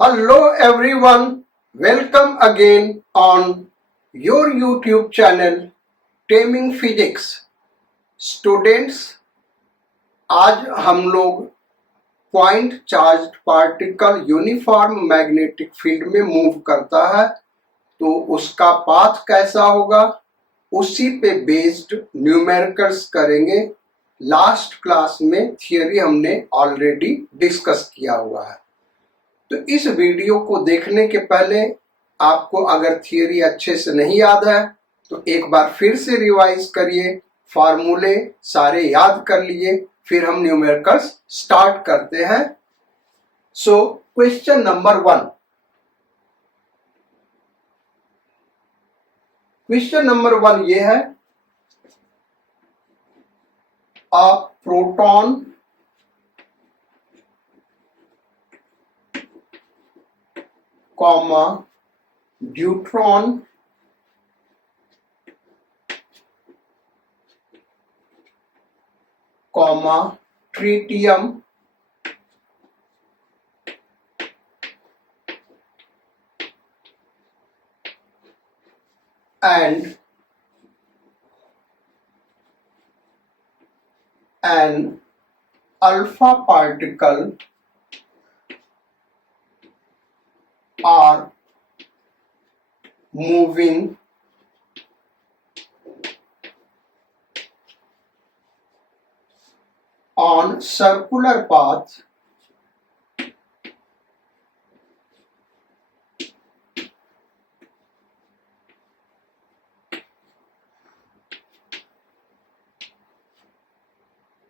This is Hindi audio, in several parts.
Hello everyone, welcome again on your YouTube channel Taming Physics. Students, आज हम लोग point charged particle uniform magnetic field में मूव करता है तो उसका पाथ कैसा होगा उसी पे बेस्ड न्यूमेरिकल्स करेंगे। लास्ट क्लास में थियरी हमने ऑलरेडी डिस्कस किया हुआ है, तो इस वीडियो को देखने के पहले आपको अगर थियरी अच्छे से नहीं याद है तो एक बार फिर से रिवाइज करिए, फार्मूले सारे याद कर लिए, फिर हम न्यूमेरिकल्स स्टार्ट करते हैं। So question number 1। Question number 1 ये है, a proton comma deuteron comma tritium and an alpha particle are moving on circular path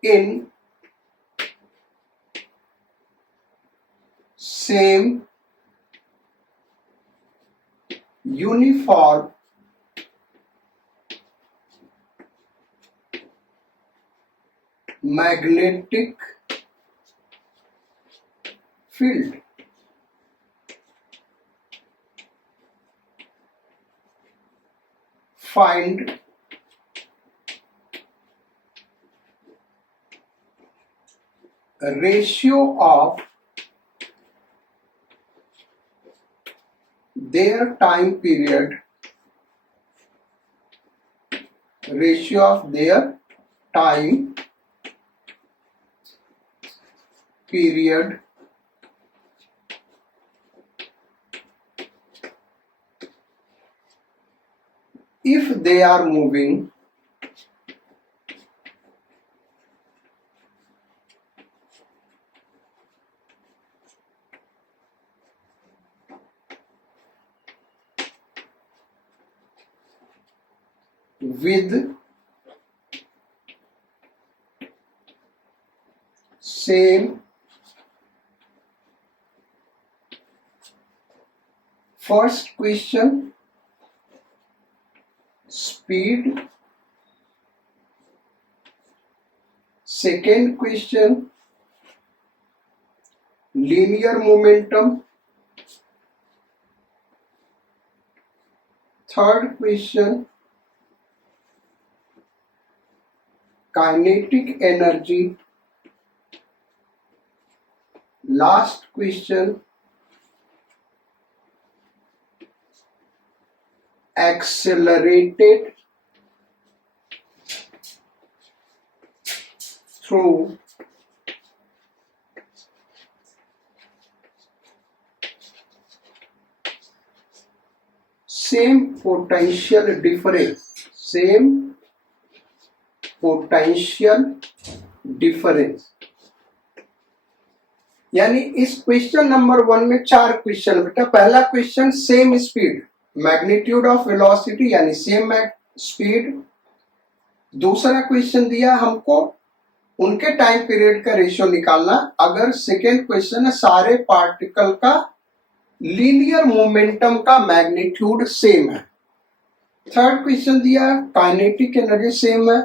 in same uniform magnetic field. Find ratio of their time period, ratio of their time period if they are moving with same first question speed, second question linear momentum, third question kinetic energy, last question accelerated through same potential difference, same potential difference। यानी इस क्वेश्चन नंबर 1 में 4 क्वेश्चन बेटा। पहला question same speed, magnitude of velocity यानी सेम स्पीड। दूसरा क्वेश्चन दिया हमको उनके टाइम पीरियड का रेशियो निकालना। अगर सेकेंड क्वेश्चन है सारे पार्टिकल का लीनियर मोमेंटम का मैग्नीट्यूड सेम है। थर्ड क्वेश्चन दिया काइनेटिक एनर्जी सेम है।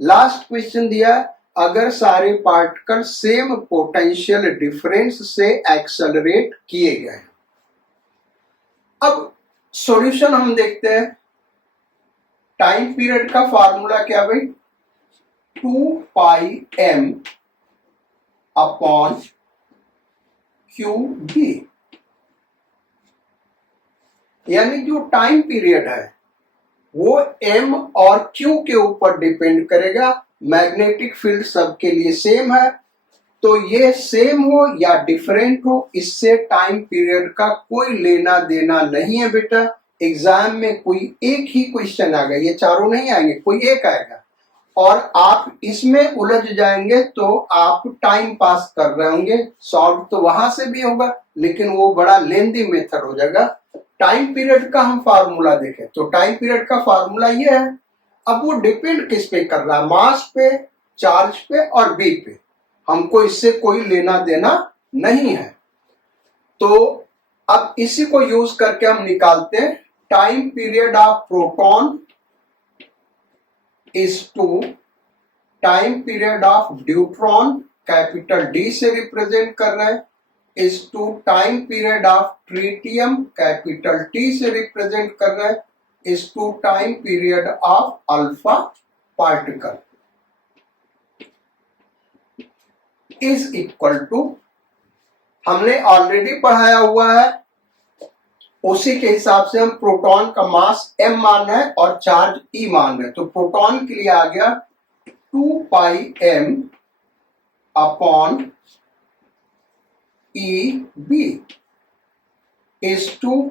लास्ट क्वेश्चन दिया अगर सारे पार्टिकल सेम पोटेंशियल डिफरेंस से एक्सेलरेट किए गए। अब सॉल्यूशन हम देखते हैं। टाइम पीरियड का फार्मूला क्या भाई, 2 pi m upon Q B. यानी जो टाइम पीरियड है वो m और q के ऊपर डिपेंड करेगा। मैग्नेटिक फील्ड सबके लिए सेम है, तो ये सेम हो या डिफरेंट हो इससे टाइम पीरियड का कोई लेना देना नहीं है बेटा। एग्जाम में कोई एक ही क्वेश्चन आएगा, ये चारों नहीं आएंगे, कोई एक आएगा और आप इसमें उलझ जाएंगे तो आप टाइम पास कर रहे होंगे। सॉल्व तो वहां से भी होगा लेकिन वो बड़ा लेंदी मेथड हो जाएगा। टाइम पीरियड का हम फार्मूला देखें तो टाइम पीरियड का फार्मूला ये है। अब वो डिपेंड किस पे कर रहा है, मास पे, चार्ज पे और बी पे। हमको इससे कोई लेना देना नहीं है। तो अब इसी को यूज करके हम निकालते हैं time period of proton is to time period of deuteron, capital D से रिप्रेजेंट कर रहे हैं, is to time period of tritium, capital T से रिप्रेजेंट कर रहे हैं, is to time period of alpha particle is equal to, हमने ऑलरेडी पढ़ाया हुआ है उसी के हिसाब से हम प्रोटॉन का मास m मान रहे हैं और चार्ज E मान रहे हैं। तो प्रोटॉन के लिए आ गया 2 pi m upon EB is to,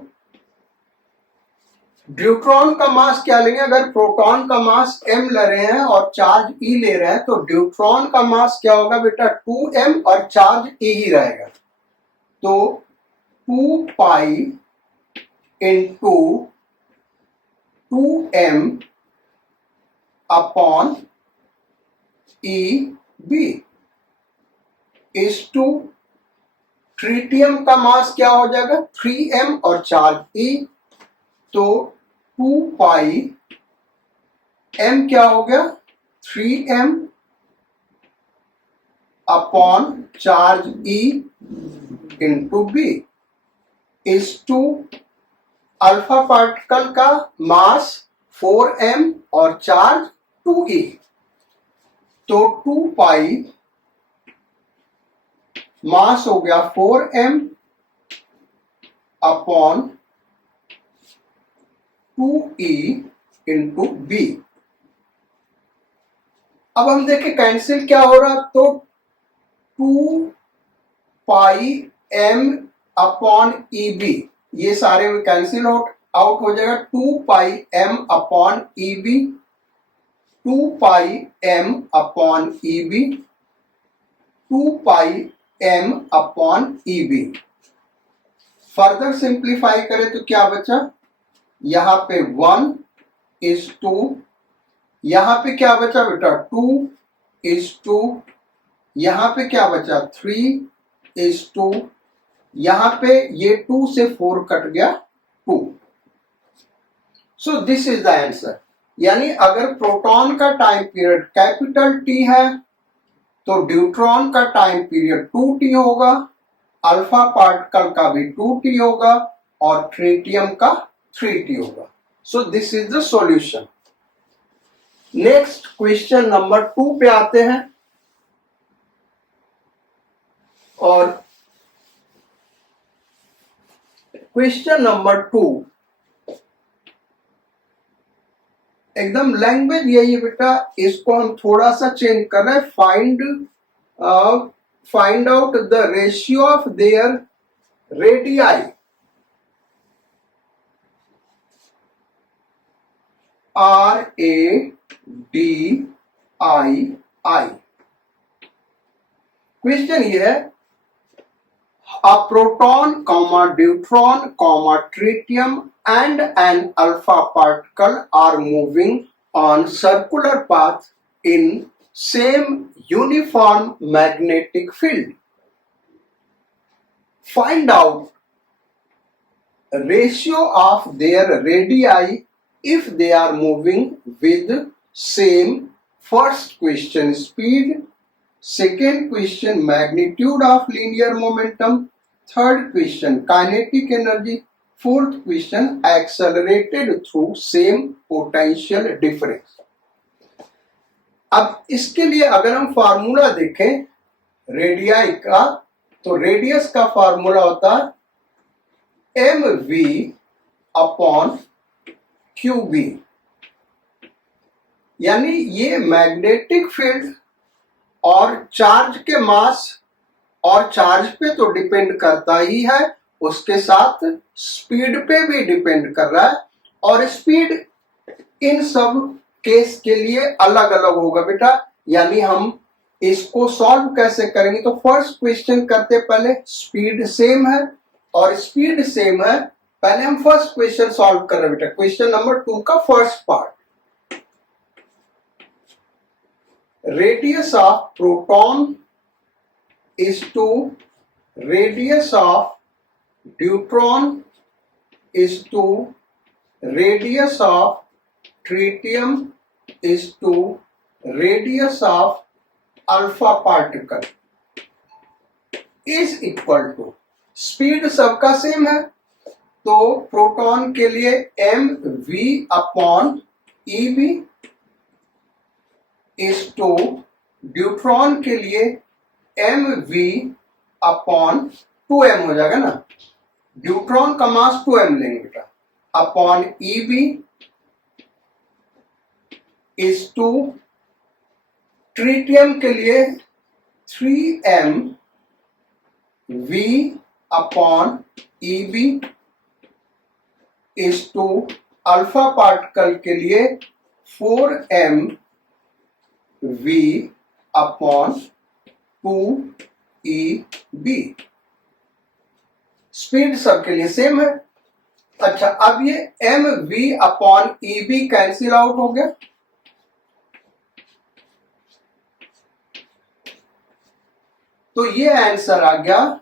deuteron का मास क्या लेंगे, अगर प्रोटॉन का मास m ले रहे हैं और चार्ज E ले रहे हैं तो ड्यूट्रॉन का मास क्या होगा बेटा 2m और चार्ज E ही रहेगा। तो 2 pi into 2m upon EB is to, tritium का मास क्या हो जाएगा 3m और चार्ज E, तो 2 पाई m क्या हो गया 3m upon charge E into B is to, alpha particle का मास 4m और चार्ज 2e, तो 2 पाई मास हो गया 4m upon 2e into b। अब हम देखें कैंसिल क्या हो रहा, तो 2 पाई m अपॉन EB ये सारे में कैंसिल आउट हो जाएगा। 2 pi m upon EB, 2 pi m upon EB, 2 pi m upon EB। Further simplify करें तो क्या बचा, यहां पे 1 इज टू, यहां पे क्या बचा बेटा 2 इज टू, यहां पे क्या बचा 3 इज टू, यहां पे ये 2 से 4 कट गया 2। So this is the answer. यानी अगर प्रोटॉन का टाइम पीरियड कैपिटल T है तो ड्यूट्रॉन का टाइम पीरियड 2T होगा, अल्फा पार्टिकल का भी 2T होगा और ट्रिटियम का 3T होगा। So this is the solution. Next question number 2 पे आते हैं और क्वेश्चन नंबर 2 एकदम लैंग्वेज यही है बेटा, इसको हम थोड़ा सा चेंज कर रहे हैं। Find out the ratio of their radii RADII। Question ये है, a proton, deuteron, tritium and an alpha particle are moving on circular path in same uniform magnetic field. Find out ratio of their radii if they are moving with same, first question speed, second question magnitude of linear momentum, third question kinetic energy, fourth question accelerated through same potential difference। अब इसके लिए अगर हम फार्मूला देखें रेडियाई का, तो रेडियस का फार्मूला होता है mv अपॉन क्यू बी। यानी ये मैग्नेटिक फील्ड और चार्ज के मास और चार्ज पे तो डिपेंड करता ही है, उसके साथ स्पीड पे भी डिपेंड कर रहा है, और स्पीड इन सब केस के लिए अलग अलग होगा बेटा। यानी हम इसको सॉल्व कैसे करेंगे, तो फर्स्ट क्वेश्चन करते पहले। स्पीड सेम है और स्पीड सेम है, पहले हम फर्स्ट क्वेश्चन सॉल्व कर रहे हैं बेटा। क्वेश्चन नंबर 2 का first part, radius of proton is to radius of deuteron is to radius of tritium is to radius of alpha particle is equal to, speed सबका सेम है तो प्रोटॉन के लिए mv upon ev is to deuteron के लिए mv अपॉन 2m हो जाएगा ना, ड्यूट्रॉन का मास 2m लेंगे बेटा, upon ev is to tritium के लिए 3m v upon ev is to alpha particle के लिए 4m v upon 2ev। Speed सबके लिए सेम है। अच्छा, अब ये mv upon ev cancel out हो गया, तो ये आंसर आ गया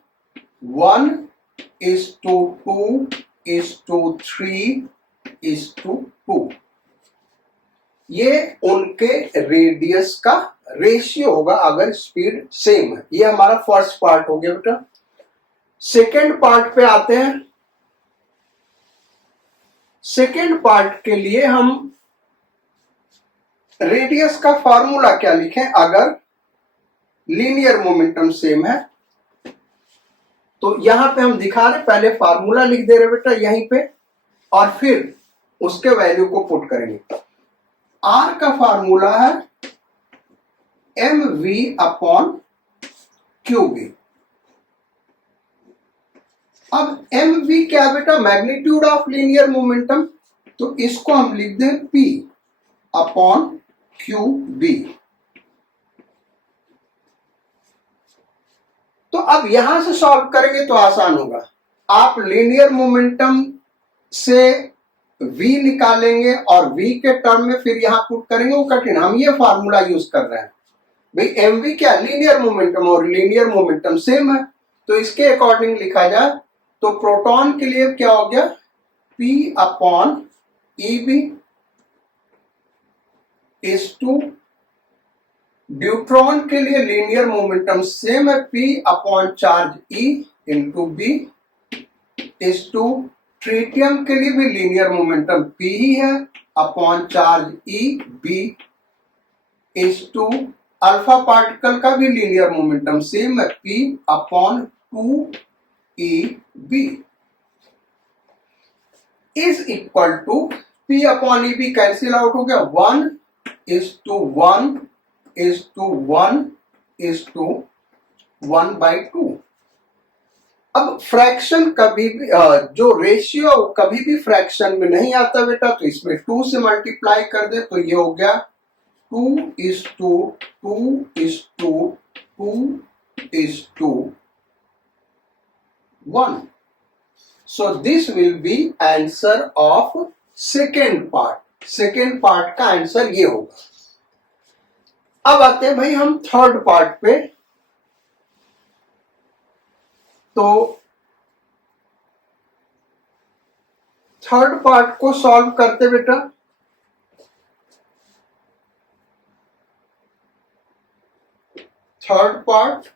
1:2:3:2। ये उनके रेडियस का रेशियो होगा अगर स्पीड सेम है। ये हमारा फर्स्ट पार्ट हो गया बेटा। सेकेंड पार्ट पे आते हैं। सेकेंड पार्ट के लिए हम रेडियस का फॉर्मूला क्या लिखें अगर लीनियर मोमेंटम सेम है, तो यहां पे हम दिखा रहे, पहले फार्मूला लिख दे रहे बेटा यहीं पे, और फिर उसके वैल्यू को पुट करेंगे। आर का फार्मूला है mv अपॉन qb। अब mv क्या है बेटा, मैग्नीट्यूड ऑफ लीनियर मोमेंटम, तो इसको हम लिख दें p अपॉन qb। तो अब यहां से सॉल्व करेंगे तो आसान होगा। आप लीनियर मोमेंटम से v निकालेंगे और v के टर्म में फिर यहां पुट करेंगे, वो कठिन। हम ये फार्मूला यूज कर रहे हैं भाई, mv क्या लीनियर मोमेंटम और लीनियर मोमेंटम सेम है, तो इसके अकॉर्डिंग लिखा जाए तो प्रोटॉन के लिए क्या हो गया, p upon ev is to, deuteron के लिए लीनियर मोमेंटम सेम है, p upon charge e into b is to, tritium के लिए भी लीनियर मोमेंटम p ही है, upon charge e b is to, alpha particle का भी लीनियर मोमेंटम सेम है, p upon 2e b is equal to, p upon e b cancel out हो गया, 1 is to 1 is to 1 is to 1/2। अब फ्रैक्शन कभी भी जो रेशियो कभी भी फ्रैक्शन में नहीं आता बेटा, तो इसमें 2 से मल्टीप्लाई कर दे तो ये हो गया 2 is to 2 is to 2 is to 1। So this will be answer of second part. Second part का आंसर ये होगा। अब आते हैं भाई हम थर्ड पार्ट पे। तो थर्ड पार्ट को सॉल्व करते बेटा। थर्ड पार्ट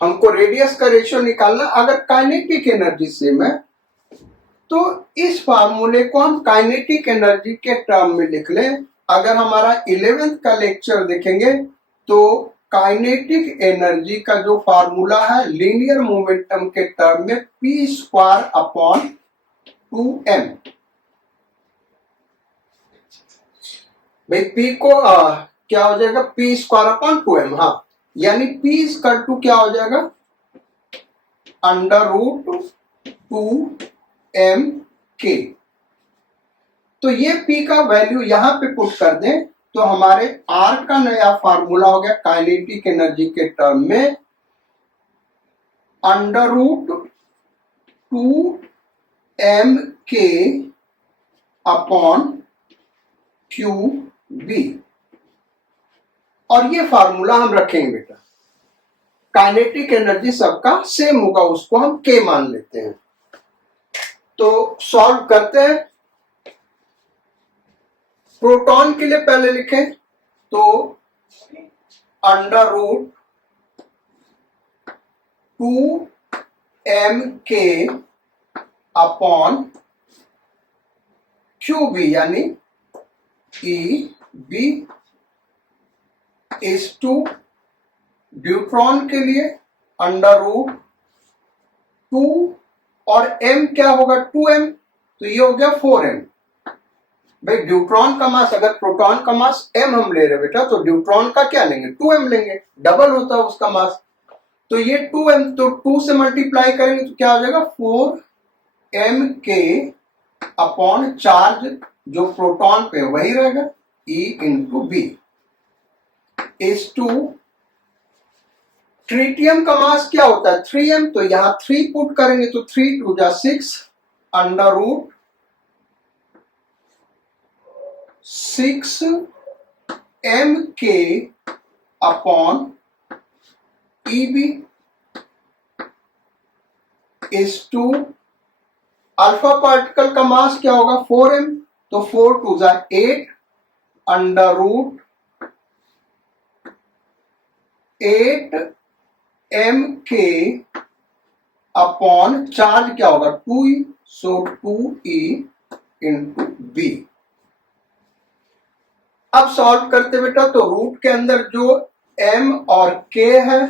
हमको रेडियस का रेशियो निकालना। अगर काइनेटिक एनर्जी सेम है तो इस फार्मूले को हम काइनेटिक एनर्जी के टर्म में लिख लें। अगर हमारा 11th का लेक्चर देखेंगे तो काइनेटिक एनर्जी का जो फार्मूला है लीनियर मोमेंटम के टर्म में p² अपॉन 2m। भाई P को क्या हो जाएगा, P² / 2m। हाँ, यानी P क्या हो जाएगा, √2mk। तो ये P का वैल्यू यहां पे पुट कर दें तो हमारे R का नया फार्मूला हो गया काइनेटिक एनर्जी के टर्म में √2mk/QB। और ये फार्मूला हम रखेंगे बेटा, काइनेटिक एनर्जी सबका सेम होगा, उसको हम K मान लेते हैं। तो सॉल्व करते हैं। प्रोटॉन के लिए पहले लिखें तो √2mk/QB यानी EB इज टू ड्यूट्रॉन के लिए √2 और m क्या होगा 2m, तो ये हो गया 4m। भाई ड्यूट्रॉन का मास, अगर प्रोटॉन का मास m हम ले रहे बेटा तो ड्यूट्रॉन का क्या लेंगे 2m लेंगे, डबल होता है उसका मास। तो ये 2m, तो 2 से मल्टीप्लाई करेंगे तो क्या हो जाएगा 4mk/ चार्ज जो प्रोटॉन पे वही रहेगा E/B इज टू ट्रिटियम का मास क्या होता है 3m, तो यहां 3 पुट करेंगे तो 3 2 जा 6 √6mk/EB is to alpha particle का मास क्या होगा 4m, तो 4 2 जा 8 √8mk/ चार्ज क्या होगा 2e, सो 2e/B। अब सॉल्व करते बेटा तो रूट के अंदर जो m और k है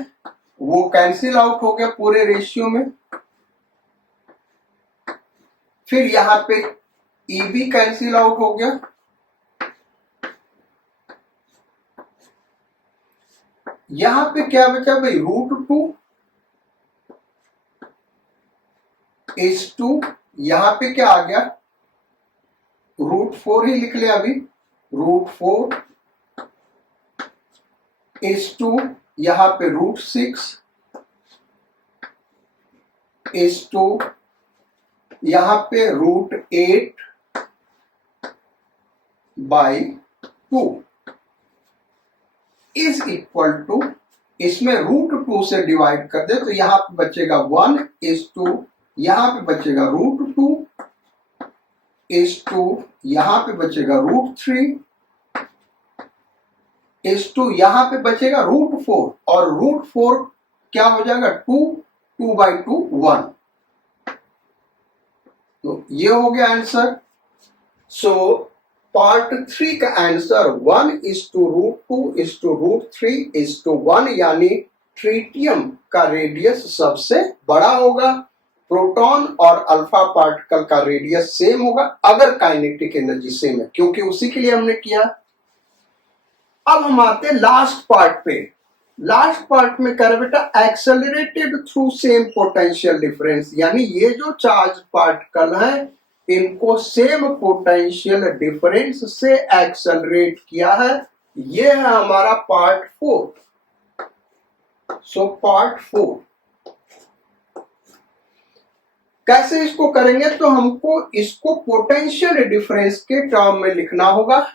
वो कैंसिल आउट हो गया पूरे रेशियो में। फिर यहां पे EB कैंसिल आउट हो गया। यहां पे क्या बचा भाई √2 इज टू, यहां पे क्या आ गया √4 ही लिख ले अभी, √4 इज टू यहां पे √6 इज टू यहां पे √8/2 इज इक्वल टू, इसमें √2 से डिवाइड कर दे तो यहां पे बचेगा 1 इज टू, यहां पे बचेगा √2 इज टू, यहां पे बचेगा √3 इज टू, यहां पे बचेगा √4 और √4 क्या हो जाएगा 2 2/2 1। तो ये हो गया आंसर। सो पार्ट 3 का answer 1 is to √2 is to √3 is to 1, यानी ट्रिटियम का रेडियस सबसे बड़ा होगा, प्रोटॉन और अल्फा पार्टिकल का रेडियस सेम होगा अगर काइनेटिक एनर्जी सेम है, क्योंकि उसी के लिए हमने किया। अब हम आते हैं लास्ट पार्ट पे। लास्ट पार्ट में कर बेटा accelerated through same potential difference, यानी ये जो चार्ज पार्टिकल है इनको सेम पोटेंशियल डिफरेंस से एक्सेलरेट किया है। ये है हमारा पार्ट 4। सो पार्ट 4 कैसे इसको करेंगे, तो हमको इसको पोटेंशियल डिफरेंस के टर्म में लिखना होगा।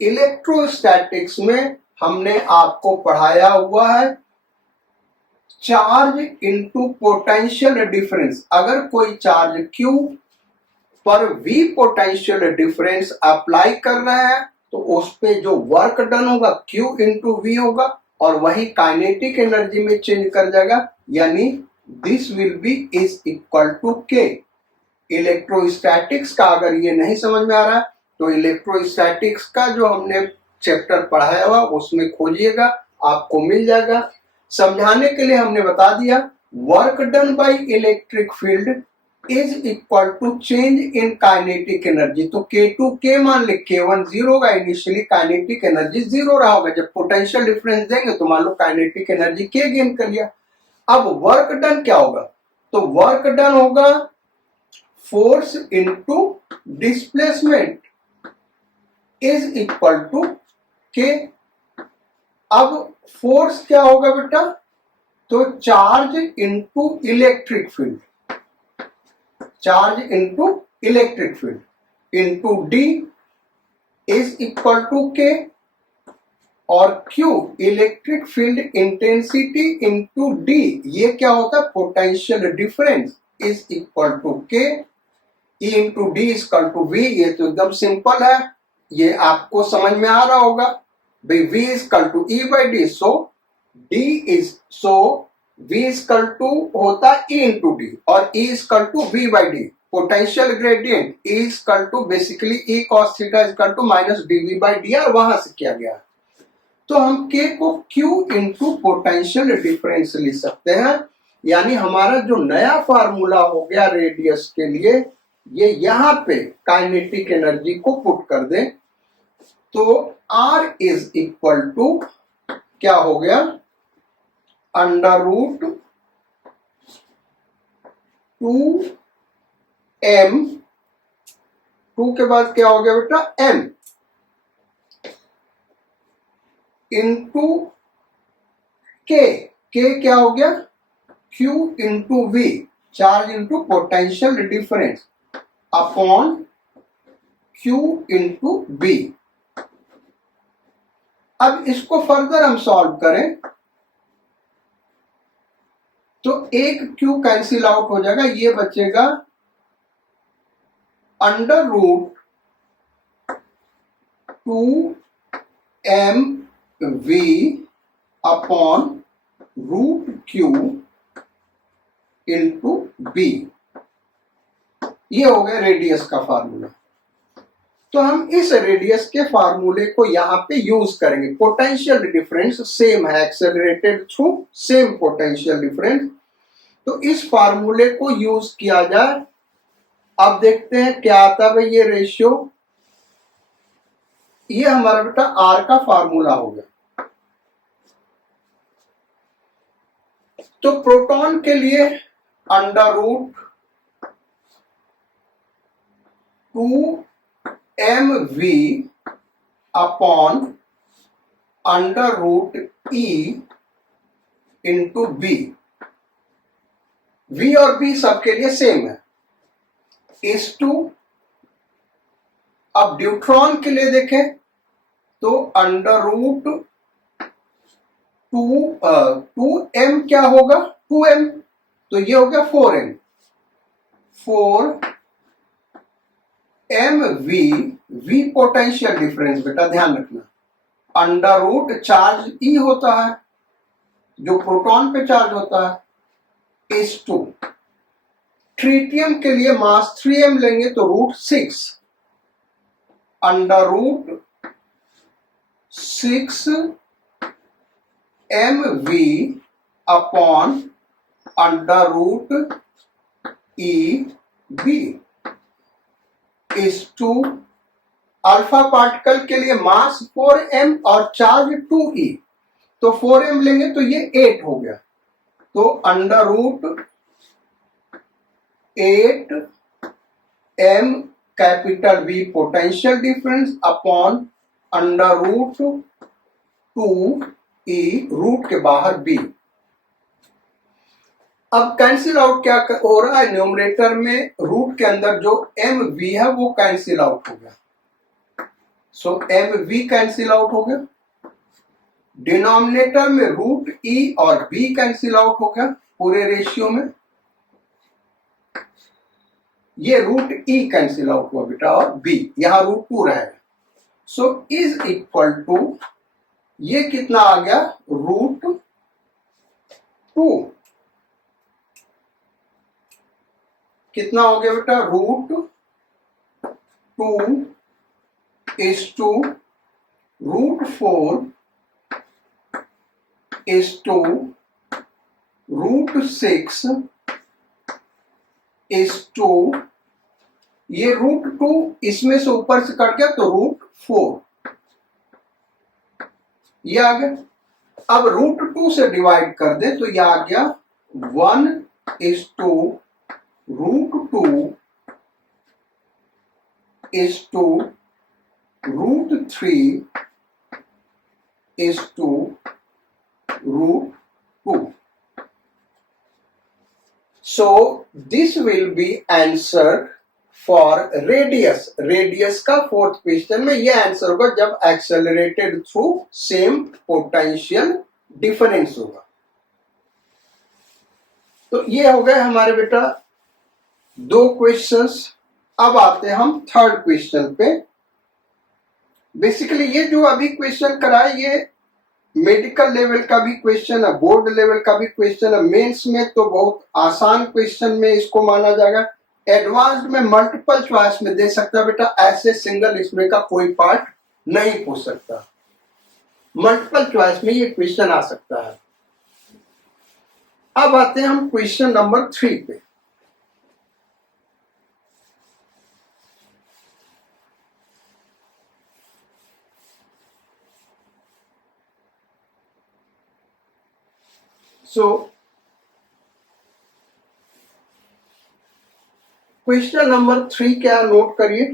इलेक्ट्रोस्टैटिक्स में हमने आपको पढ़ाया हुआ है चार्ज इनटू पोटेंशियल डिफरेंस। अगर कोई चार्ज Q पर V पोटेंशियल डिफरेंस अप्लाई कर रहा है तो उस पे जो वर्क डन होगा Q इंटू V होगा और वही काइनेटिक एनर्जी में चेंज कर जाएगा, यानी this will be is equal to K। Electrostatics का अगर ये नहीं समझ में आ रहा है तो इलेक्ट्रोस्टैटिक्स का जो हमने चैप्टर पढ़ाया हुआ उसमें खोजिएगा, आपको मिल जाएगा। समझाने के लिए हमने बता दिया work done by electric field is equal to change in kinetic energy. तो K2 के मान लिख K1 जीरो होगा, इनिशियली काइनेटिक एनर्जी जीरो रहा होगा। जब पोटेंशियल डिफरेंस देंगे तो मान लो काइनेटिक एनर्जी K गेन कर लिया। अब वर्क डन क्या होगा? तो वर्क डन होगा force into displacement is equal to K। अब फोर्स क्या होगा बेटा? तो charge into electric field, charge into electric field into D is equal to K, और Q electric field intensity into D, ये क्या होता है? Potential difference is equal to K। E into D is equal to V। ये तो एकदम सिंपल है, ये आपको समझ में आ रहा होगा भाई। V is equal to E by D, so D is V is equal to होता है E इंटू डी, और E is equal to V by D. Potential gradient E is equal to basically E cos theta is equal to minus dV by D, और वहां से किया गया। तो हम K को Q इंटू पोटेंशियल डिफरेंस लिख सकते हैं। यानी हमारा जो नया फार्मूला हो गया रेडियस के लिए, ये यहां पे काइनेटिक एनर्जी को पुट कर दें तो R इज इक्वल टू क्या हो गया? अंडर रूट 2m, 2 के बाद क्या हो गया बेटा? m into K। K क्या हो गया? Q into V, charge into potential difference upon Q into B। अब इसको फर्दर हम सॉल्व करें तो एक Q कैंसिल आउट हो जाएगा, ये बचेगा under root 2mv upon root Q into B। ये हो गया रेडियस का फार्मूला। तो हम इस रेडियस के फार्मूले को यहां पे यूज करेंगे। पोटेंशियल डिफरेंस सेम है, accelerated through same potential difference. तो इस फार्मूले को यूज किया जाए। अब देखते हैं क्या आता है भाई। ये रेशियो, ये हमारा बेटा R का फार्मूला हो गया। तो प्रोटॉन के लिए under root 2mv upon under root E into B। V और B सबके लिए सेम है, इस टू। अब ड्यूट्रॉन के लिए देखें तो अंडर रूट 2m क्या होगा? 2m, तो ये हो गया 4m, 4mv। V potential difference बेटा ध्यान रखना, अंडर रूट चार्ज E होता है जो प्रोटॉन पे चार्ज होता है, इस टू। ट्रिटियम के लिए मास 3m लेंगे तो root 6 under root 6mv upon under root EB is to. Alpha particle के लिए मास 4m और चार्ज 2e, तो 4m लेंगे तो ये 8 हो गया, तो under root 8m capital V potential difference upon under root 2e, root के बाहर B। अब कैंसिल आउट क्या हो रहा है? न्यूमरेटर में रूट के अंदर जो mv है वो कैंसिल आउट हो गया, सो mv कैंसिल आउट हो गया। डिनोमिनेटर में रूट E और B कैंसिल आउट हो गया पूरे रेशियो में। ये रूट E कैंसिल आउट हुआ बेटा, और B यहां रूट 2 रहेगा। सो इज इक्वल टू, ये कितना आ गया? रूट 2। कितना हो गया बेटा? Root 2 is to root 4 is to root 6 is to, ये √2 इसमें से ऊपर से कट गया तो √4, ये आ गया। अब √2 से डिवाइड कर दे तो ये आ गया 1:√2 is to √3 is to √2. So this will be answer for radius. Radius का फोर्थ क्वेश्चन में ये आंसर होगा जब accelerated through same potential difference होगा। तो ये हो गए हमारे बेटा 2 क्वेश्चंस। अब आते हैं हम थर्ड क्वेश्चन पे। बेसिकली ये जो अभी क्वेश्चन करा है ये मेडिकल लेवल का भी क्वेश्चन है, बोर्ड लेवल का भी क्वेश्चन है। मेंस में तो बहुत आसान क्वेश्चन में इसको माना जाएगा, एडवांस्ड में मल्टीपल चॉइस में दे सकता है बेटा, ऐसे सिंगल इसमें का कोई पार्ट नहीं पूछ सकता, मल्टीपल चॉइस में ये क्वेश्चन आ सकता है। अब आते हैं हम क्वेश्चन नंबर 3 पे। सो क्वेश्चन नंबर 3 क्या नोट करिए।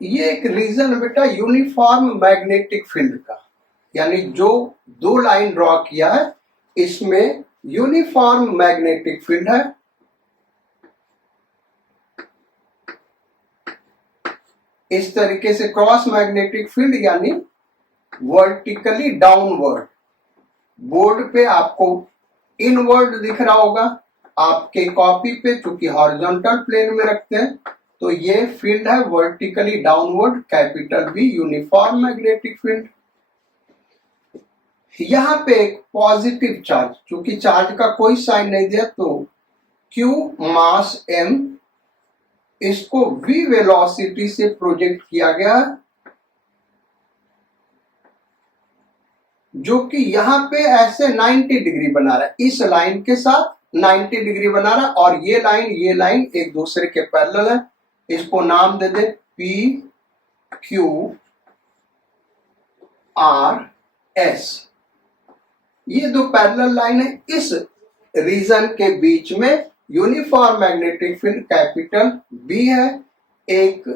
ये एक रीजन है बेटा यूनिफॉर्म मैग्नेटिक फील्ड का, यानी जो 2 लाइन ड्रॉ किया है इसमें यूनिफॉर्म मैग्नेटिक फील्ड है। इस तरीके से क्रॉस मैग्नेटिक फील्ड यानी वर्टिकली डाउनवर्ड। बोर्ड पे आपको इनवर्ड दिख रहा होगा, आपके कॉपी पे चूंकि हॉरिजॉन्टल प्लेन में रखते हैं तो ये फील्ड है vertically downward, capital be uniform magnetic field. यहां पे एक पॉजिटिव चार्ज, चूंकि चार्ज का कोई साइन नहीं दिया तो Q मास M, इसको v वेलोसिटी से प्रोजेक्ट किया गया, जो कि यहां पे ऐसे 90 डिग्री बना रहा है, इस लाइन के साथ 90 डिग्री बना रहा है, और ये लाइन एक दूसरे के पैरेलल है। इसको नाम दे दे PQRS। ये 2 पैरेलल लाइन है, इस रीजन के बीच में uniform magnetic field capital B है। एक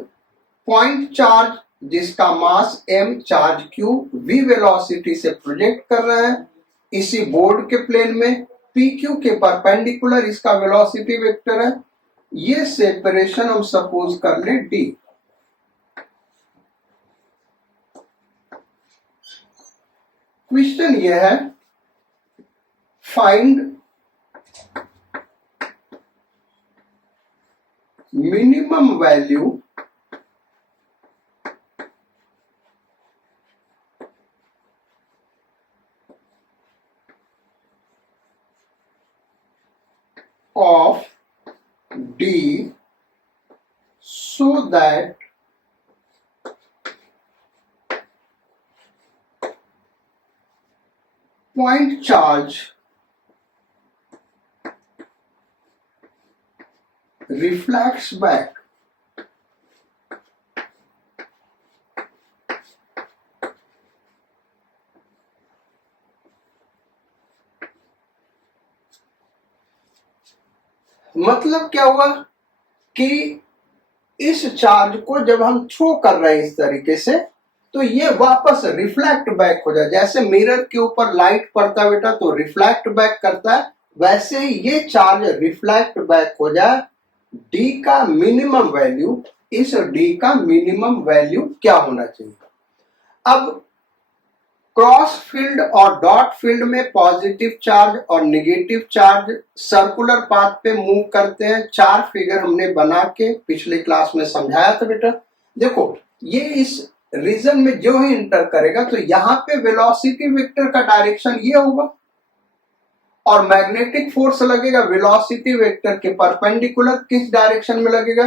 पॉइंट चार्ज जिसका mass m, charge q v velocity से प्रोजेक्ट कर रहा है इसी बोर्ड के प्लेन में, pq के परपेंडिकुलर इसका वेलोसिटी वेक्टर है। ये सेपरेशन हम सपोज कर ले d। क्वेश्चन ये है find minimum value of D so that point charge reflects back मतलब क्या हुआ कि इस चार्ज को जब हम थ्रो कर रहे हैं इस तरीके से तो ये वापस रिफ्लेक्ट बैक हो जाए। जैसे मिरर के ऊपर लाइट पड़ता है बेटा तो रिफ्लेक्ट बैक करता है, वैसे ही ये चार्ज रिफ्लेक्ट बैक हो जाए। डी का मिनिमम वैल्यू, इस डी का मिनिमम वैल्यू क्या होना चाहिए। अब क्रॉस फील्ड और डॉट फील्ड में पॉजिटिव चार्ज और नेगेटिव चार्ज सर्कुलर पाथ पे मूव करते हैं। 4 फिगर हमने बना के पिछले क्लास में समझाया था बेटा। देखो ये इस रीजन में जो ही इंटर करेगा तो यहाँ पे वेलोसिटी वेक्टर का डायरेक्शन ये होगा और मैग्नेटिक फोर्स लगेगा वेलोसिटी वेक्टर के परपेंडिकुलर किस डायरेक्शन में लगेगा,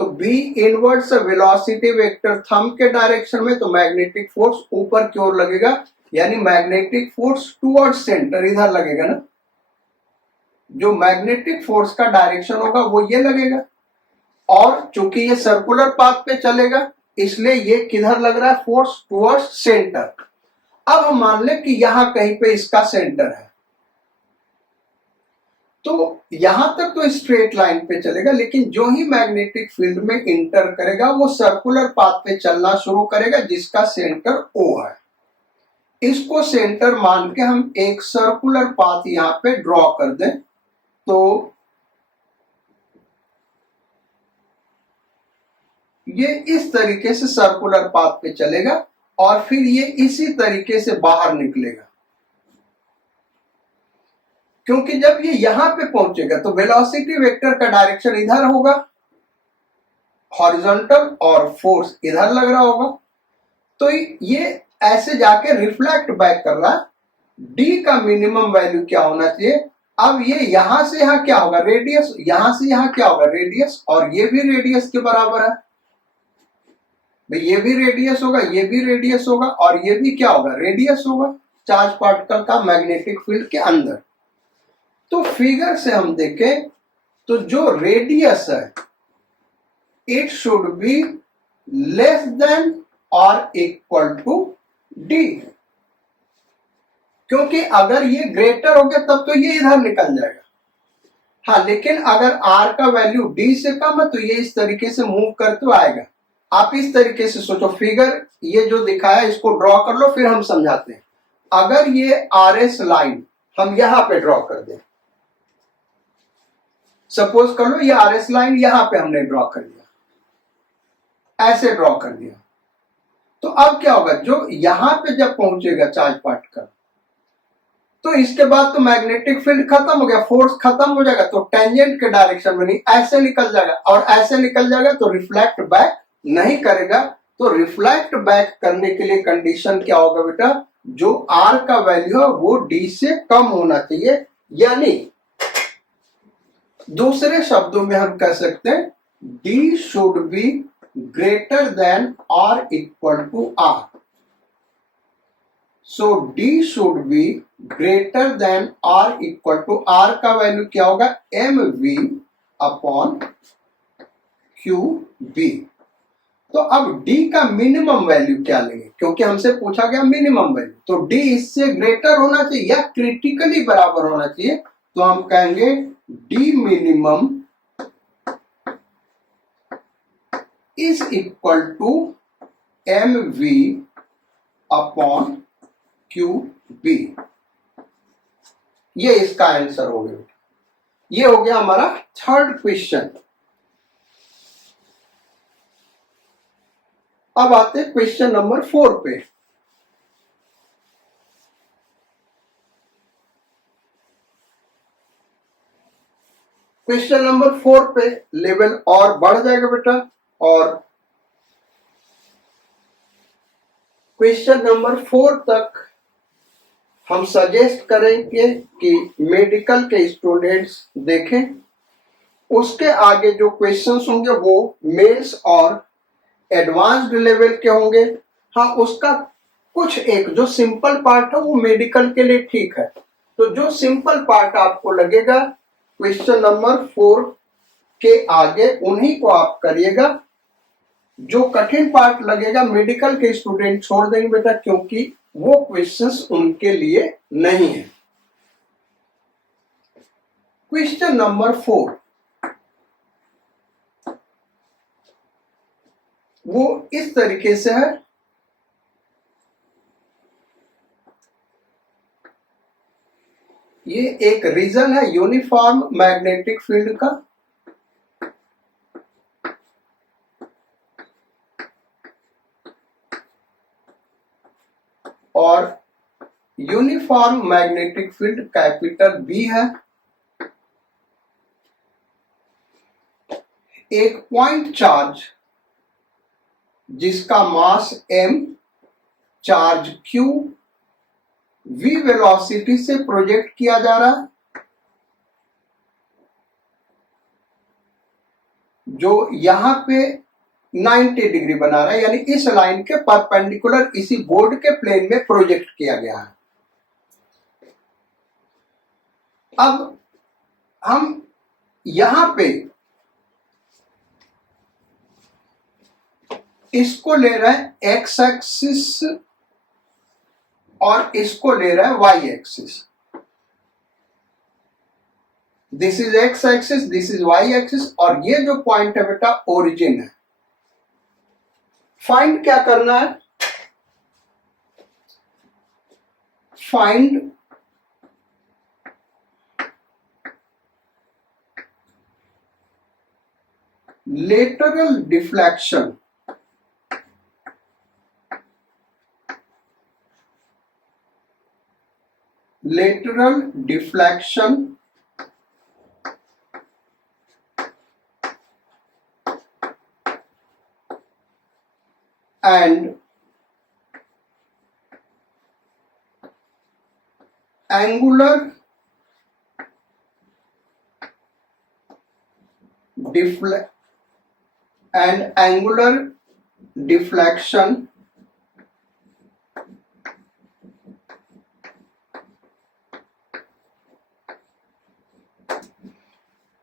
तो B inwards velocity vector thumb के डायरेक्शन में, तो मैग्नेटिक फोर्स ऊपर की ओर लगेगा, यानी मैग्नेटिक फोर्स टुवर्ड सेंटर इधर लगेगा ना, जो मैग्नेटिक फोर्स का डायरेक्शन होगा वो ये लगेगा। और चूंकि ये सर्कुलर पाथ पे चलेगा इसलिए ये किधर लग रहा है, फोर्स टुवर्ड्स सेंटर। अब हम मान लें कि यहां कहीं पे इसका सेंटर है, तो यहां तक तो स्ट्रेट लाइन पे चलेगा, लेकिन जो ही मैग्नेटिक फील्ड में इंटर करेगा वो सर्कुलर पाथ पे चलना शुरू करेगा जिसका सेंटर O है। इसको सेंटर मान के हम एक सर्कुलर पाथ यहां पे ड्रॉ कर दें, तो ये इस तरीके से सर्कुलर पाथ पे चलेगा और फिर ये इसी तरीके से बाहर निकलेगा, क्योंकि जब ये यहां पे पहुंचेगा तो वेलोसिटी वेक्टर का डायरेक्शन इधर होगा हॉरिजॉन्टल और फोर्स इधर लग रहा होगा, तो ये ऐसे जाके रिफ्लेक्ट बैक कर रहा है। डी का मिनिमम वैल्यू क्या होना चाहिए, अब ये यहां से यहां क्या होगा रेडियस, यहां से यहां क्या होगा रेडियस, और ये भी रेडियस के बराबर है, ये भी रेडियस होगा, ये भी रेडियस होगा, और ये भी क्या होगा रेडियस होगा चार्ज पार्टिकल का मैग्नेटिक फील्ड के अंदर। तो फिगर से हम देखें तो जो रेडियस है it should be less than और इक्वल टू डी, क्योंकि अगर ये ग्रेटर हो गया तब तो ये इधर निकल जाएगा। हाँ, लेकिन अगर r का वैल्यू d से कम है तो ये इस तरीके से मूव करते आएगा। आप इस तरीके से सोचो, फिगर ये जो दिखाया इसको ड्रॉ कर लो, फिर हम समझाते हैं। अगर ये RS लाइन हम यहां पे ड्रॉ कर दें, सपोज कर लो ये RS लाइन यहां पे हमने ड्रॉ कर दिया, ऐसे ड्रॉ कर दिया, तो अब क्या होगा, जो यहां पे जब पहुंचेगा चार्ज पार्टिकल तो इसके बाद तो मैग्नेटिक फील्ड खत्म हो गया, फोर्स खत्म हो जाएगा, तो टेंजेंट के डायरेक्शन में नहीं ऐसे निकल जाएगा, और ऐसे निकल जाएगा तो रिफ्लेक्ट बैक नहीं करेगा। तो रिफ्लेक्ट बैक करने के लिए कंडीशन क्या होगा बेटा, जो R का वैल्यू है वो D से कम होना चाहिए, यानी दूसरे शब्दों में हम कह सकते हैं D should be greater than और equal to R। So D should be greater than or equal to R का वैल्यू क्या होगा mv अपॉन qb। तो अब D का मिनिमम वैल्यू क्या लेंगे, क्योंकि हमसे पूछा गया मिनिमम वैल्यू, तो D इससे ग्रेटर होना चाहिए या क्रिटिकली बराबर होना चाहिए, तो हम कहेंगे D minimum is equal to mv upon QB। ये इसका आंसर हो गया। ये हो गया हमारा थर्ड क्वेश्चन। अब आते हैं क्वेश्चन नंबर 4 पे। क्वेश्चन नंबर 4 पे लेवल और बढ़ जाएगा बेटा, और क्वेश्चन नंबर 4 तक हम सजेस्ट करेंगे कि मेडिकल के स्टूडेंट्स देखें। उसके आगे जो क्वेश्चंस होंगे वो मेंस और एडवांस्ड लेवल के होंगे। हाँ, उसका कुछ एक जो सिंपल पार्ट है वो मेडिकल के लिए ठीक है, तो जो सिंपल पार्ट आपको लगेगा क्वेश्चन नंबर 4 के आगे उन्हीं को आप करिएगा। जो कठिन पार्ट लगेगा मेडिकल के स्टूडेंट छोड़ देंगे बेटा, क्योंकि वो क्वेश्चंस उनके लिए नहीं है। क्वेश्चन नंबर 4 वो इस तरीके से है, ये एक रीजन है यूनिफॉर्म मैग्नेटिक फील्ड का, और uniform magnetic field capital B है। एक पॉइंट चार्ज जिसका mass m, charge q, v velocity से प्रोजेक्ट किया जा रहा है। जो यहाँ पे 90 डिग्री बना रहा है, यानी इस लाइन के परपेंडिकुलर इसी बोर्ड के प्लेन में प्रोजेक्ट किया गया है। अब हम यहां पे इसको ले रहे हैं एक्स एक्सिस और इसको ले रहा है Y axis. This is X axis, this is Y axis, और ये जो पॉइंट है बेटा ओरिजिन है। फाइंड क्या करना है? Find lateral deflection and angular deflection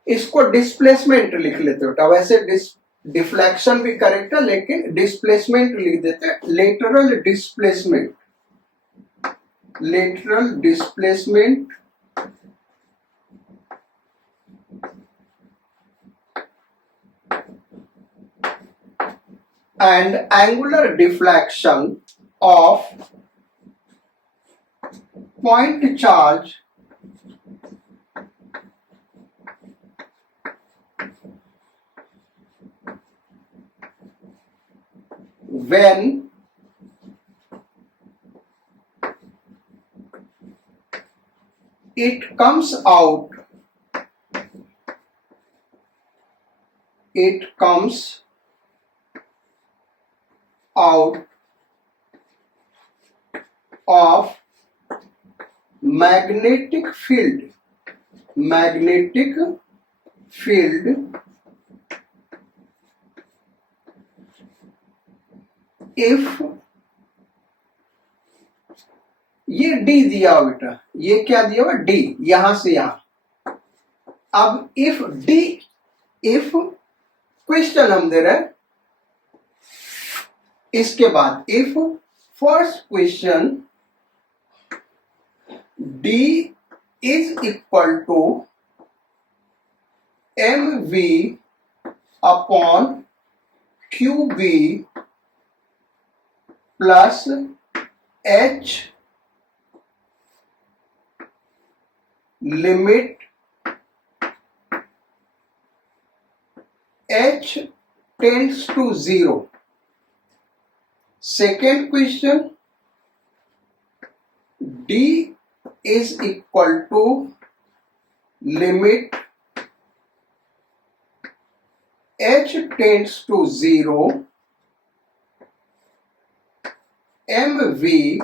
इसको डिस्प्लेसमेंट लिख लेते हो बेटा। वैसे डिफ्लेक्शन भी करेक्ट है, लेकिन डिस्प्लेसमेंट लिख देते हैं। Lateral displacement and angular deflection of point charge when it comes out of magnetic field if ये डी दिया हो बेटा, ये क्या दिया हुआ? डी, यहां से यहां। अब इफ क्वेश्चन हम दे रहे हैं, इसके बाद if first question D is equal to mv upon qb plus h limit h tends to 0. Second question, D is equal to limit h tends to 0 mv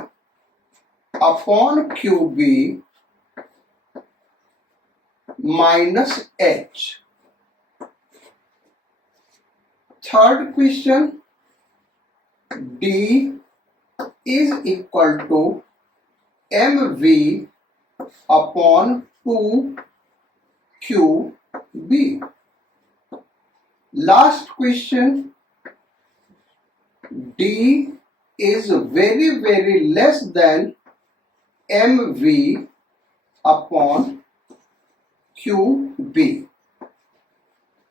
upon qb minus h. Third question, D is equal to mv upon 2qb. Last question, D is very very less than mv upon qb.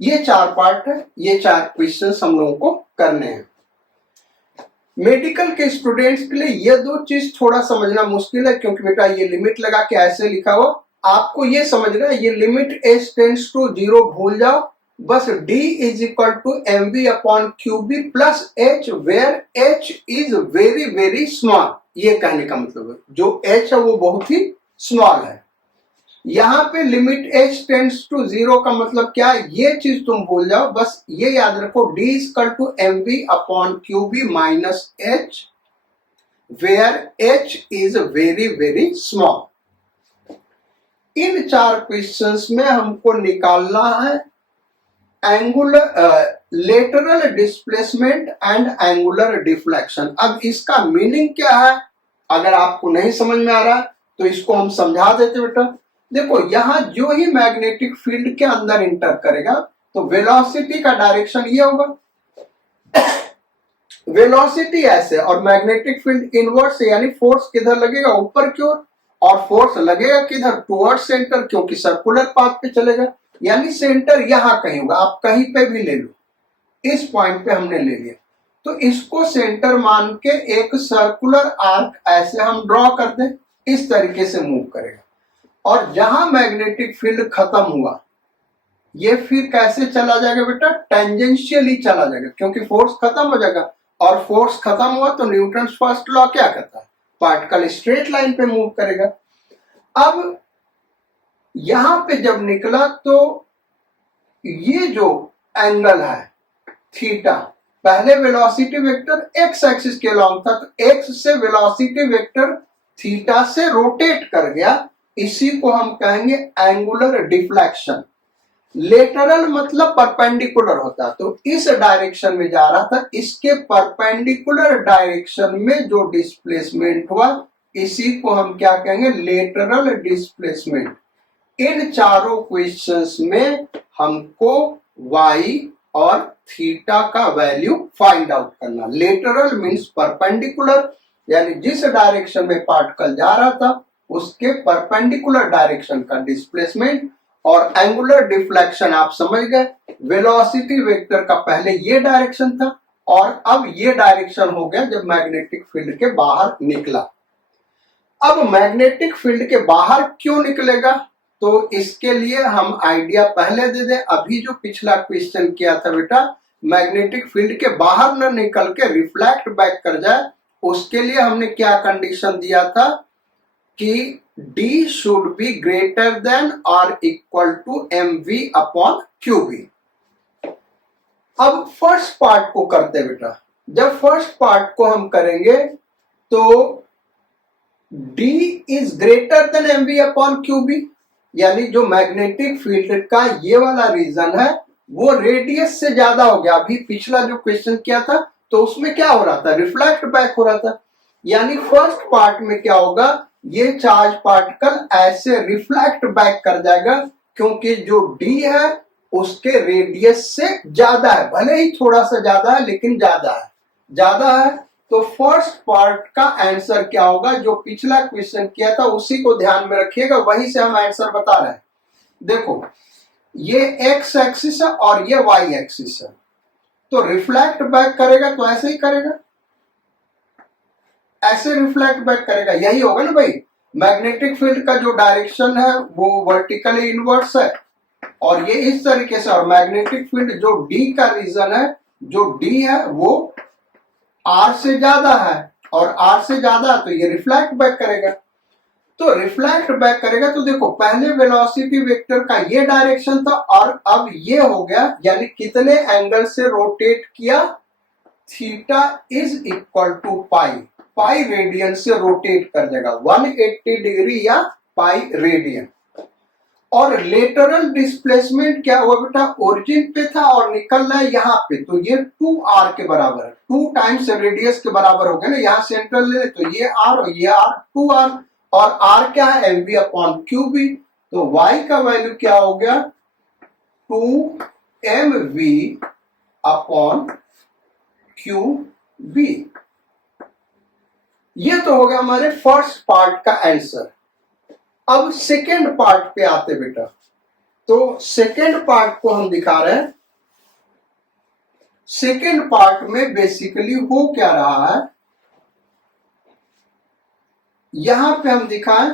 ये चार पार्ट है, ये चार क्वेश्चंस हम लोगों को करने हैं। मेडिकल के स्टूडेंट्स के लिए ये दो चीज थोड़ा समझना मुश्किल है, क्योंकि बेटा ये लिमिट लगा के ऐसे लिखा हो, आपको ये समझना है, ये लिमिट h टेंड्स टू 0 भूल जाओ, बस D is equal to mv upon qb plus h where h is very very small. ये कहने का मतलब है जो h है वो बहुत ही स्मॉल है। यहाँ पे लिमिट h टेंड्स टू 0 का मतलब क्या है, ये चीज तुम भूल जाओ, बस ये याद रखो, D is equal to mv upon qb minus h where h is very very small. इन चार क्वेश्चंस में हमको निकालना है angular lateral displacement and angular deflection. अब इसका मीनिंग क्या है, अगर आपको नहीं समझ में आ रहा तो इसको हम समझा देते बेटा। देखो यहां जो ही मैग्नेटिक फील्ड के अंदर इंटर करेगा तो वेलोसिटी का डायरेक्शन ये होगा, वेलोसिटी ऐसे, और मैग्नेटिक फील्ड इनवर्स से, यानी फोर्स किधर लगेगा, ऊपर की ओर, और फोर्स लगेगा किधर, टुवर्ड्स सेंटर, क्योंकि सर्कुलर पाथ पे चलेगा, यानी सेंटर यहां कहीं होगा। आप कहीं पे भी ले लो, इस पॉइंट पे हमने ले लिया, तो इसको सेंटर मान के एक सर्कुलर आर्क ऐसे हम ड्रॉ कर दें, इस तरीके से मूव करेगा। और जहां मैग्नेटिक फील्ड खत्म हुआ ये फिर कैसे चला जाएगा बेटा, टेंजेंशियली चला जाएगा, क्योंकि फोर्स खत्म हो जाएगा, और फोर्स खत्म हुआ तो न्यूटन फर्स्ट लॉ क्या कहता है, पार्टिकल स्ट्रेट लाइन पे मूव करेगा। अब यहां पे जब निकला तो ये जो एंगल है थीटा, पहले वेलोसिटी वेक्टर एक्स एक्सिस के लॉन्ग था, तो एक्स से वेलोसिटी वेक्टर थीटा से रोटेट कर गया, इसी को हम कहेंगे एंगुलर डिफ्लेक्शन। लेटरल मतलब परपेंडिकुलर होता, तो इस डायरेक्शन में जा रहा था, इसके परपेंडिकुलर डायरेक्शन में जो डिस्प्लेसमेंट हुआ इसी को हम क्या कहेंगे, लेटरल डिस्प्लेसमेंट। इन चारों क्वेश्चंस में हमको y और थीटा का वैल्यू फाइंड आउट करना। लेटरल मींस परपेंडिकुलर, यानी जिस डायरेक्शन में पार्टिकल जा रहा था उसके परपेंडिकुलर डायरेक्शन का डिस्प्लेसमेंट, और एंगुलर डिफ्लेक्शन आप समझ गए, वेलोसिटी वेक्टर का पहले ये डायरेक्शन था और अब ये डायरेक्शन हो गया जब मैग्नेटिक फील्ड के बाहर निकला। अब मैग्नेटिक फील्ड के बाहर क्यों निकलेगा, तो इसके लिए हम आइडिया पहले दे दें। अभी जो पिछला क्वेश्चन किया था बेटा, मैग्नेटिक फील्ड के बाहर न निकल के रिफ्लेक्ट बैक कर जाए, उसके लिए हमने क्या कंडीशन दिया था कि D should be greater than or equal to mv upon qb। अब फर्स्ट पार्ट को करते बेटा, जब फर्स्ट पार्ट को हम करेंगे तो D is greater than mv upon qb, यानी जो मैग्नेटिक फील्ड का ये वाला रीजन है वो रेडियस से ज्यादा हो गया। अभी पिछला जो क्वेश्चन किया था तो उसमें क्या हो रहा था, रिफ्लेक्ट बैक हो रहा था, यानी फर्स्ट पार्ट में क्या होगा, ये चार्ज पार्टिकल ऐसे रिफ्लेक्ट बैक कर जाएगा, क्योंकि जो D है उसके रेडियस से ज्यादा है, भले ही थोड़ा सा ज्यादा है लेकिन ज्यादा है। तो फर्स्ट पार्ट का आंसर क्या होगा, जो पिछला क्वेश्चन किया था उसी को ध्यान में रखिएगा, वहीं से हम आंसर बता रहे हैं। देखो ये एक्स एक्सिस है और ये वाई एक्सिस है, तो रिफ्लेक्ट बैक करेगा तो ऐसे ही करेगा, ऐसे रिफ्लेक्ट बैक करेगा, यही होगा ना भाई। मैग्नेटिक फील्ड का जो डायरेक्शन है वो वर्टिकली इनवर्स है और ये इस तरीके से, और मैग्नेटिक फील्ड जो D का रीजन है, जो D है वो R से ज्यादा है, और R से ज्यादा तो ये रिफ्लेक्ट बैक करेगा। तो रिफ्लेक्ट बैक करेगा तो देखो पहले वेलोसिटी वेक्टर का ये डायरेक्शन था और अब ये हो गया, यानी कितने एंगल से रोटेट किया, theta is equal to pi radian से रोटेट कर देगा, 180 डिग्री या पाई रेडियन। और लेटरल डिस्प्लेसमेंट क्या हुआ बेटा, ओरिजिन पे था और निकल रहा है यहाँ पे, तो ये 2r के बराबर है, 2 टाइम्स रेडियस के बराबर हो गया ना, यहाँ सेंट्रल ले तो ये r और ये r, 2r, और r क्या है, mv अपॉन qb, तो y का वैल्यू क्या हो गया, 2mv अपॉन qb। ये तो हो गया हमारे फर्स्ट पार्ट का आंसर। अब सेकेंड पार्ट पे आते बेटा, तो सेकेंड पार्ट को हम दिखा रहे हैं। सेकेंड पार्ट में बेसिकली हो क्या रहा है, यहां पे हम दिखाएं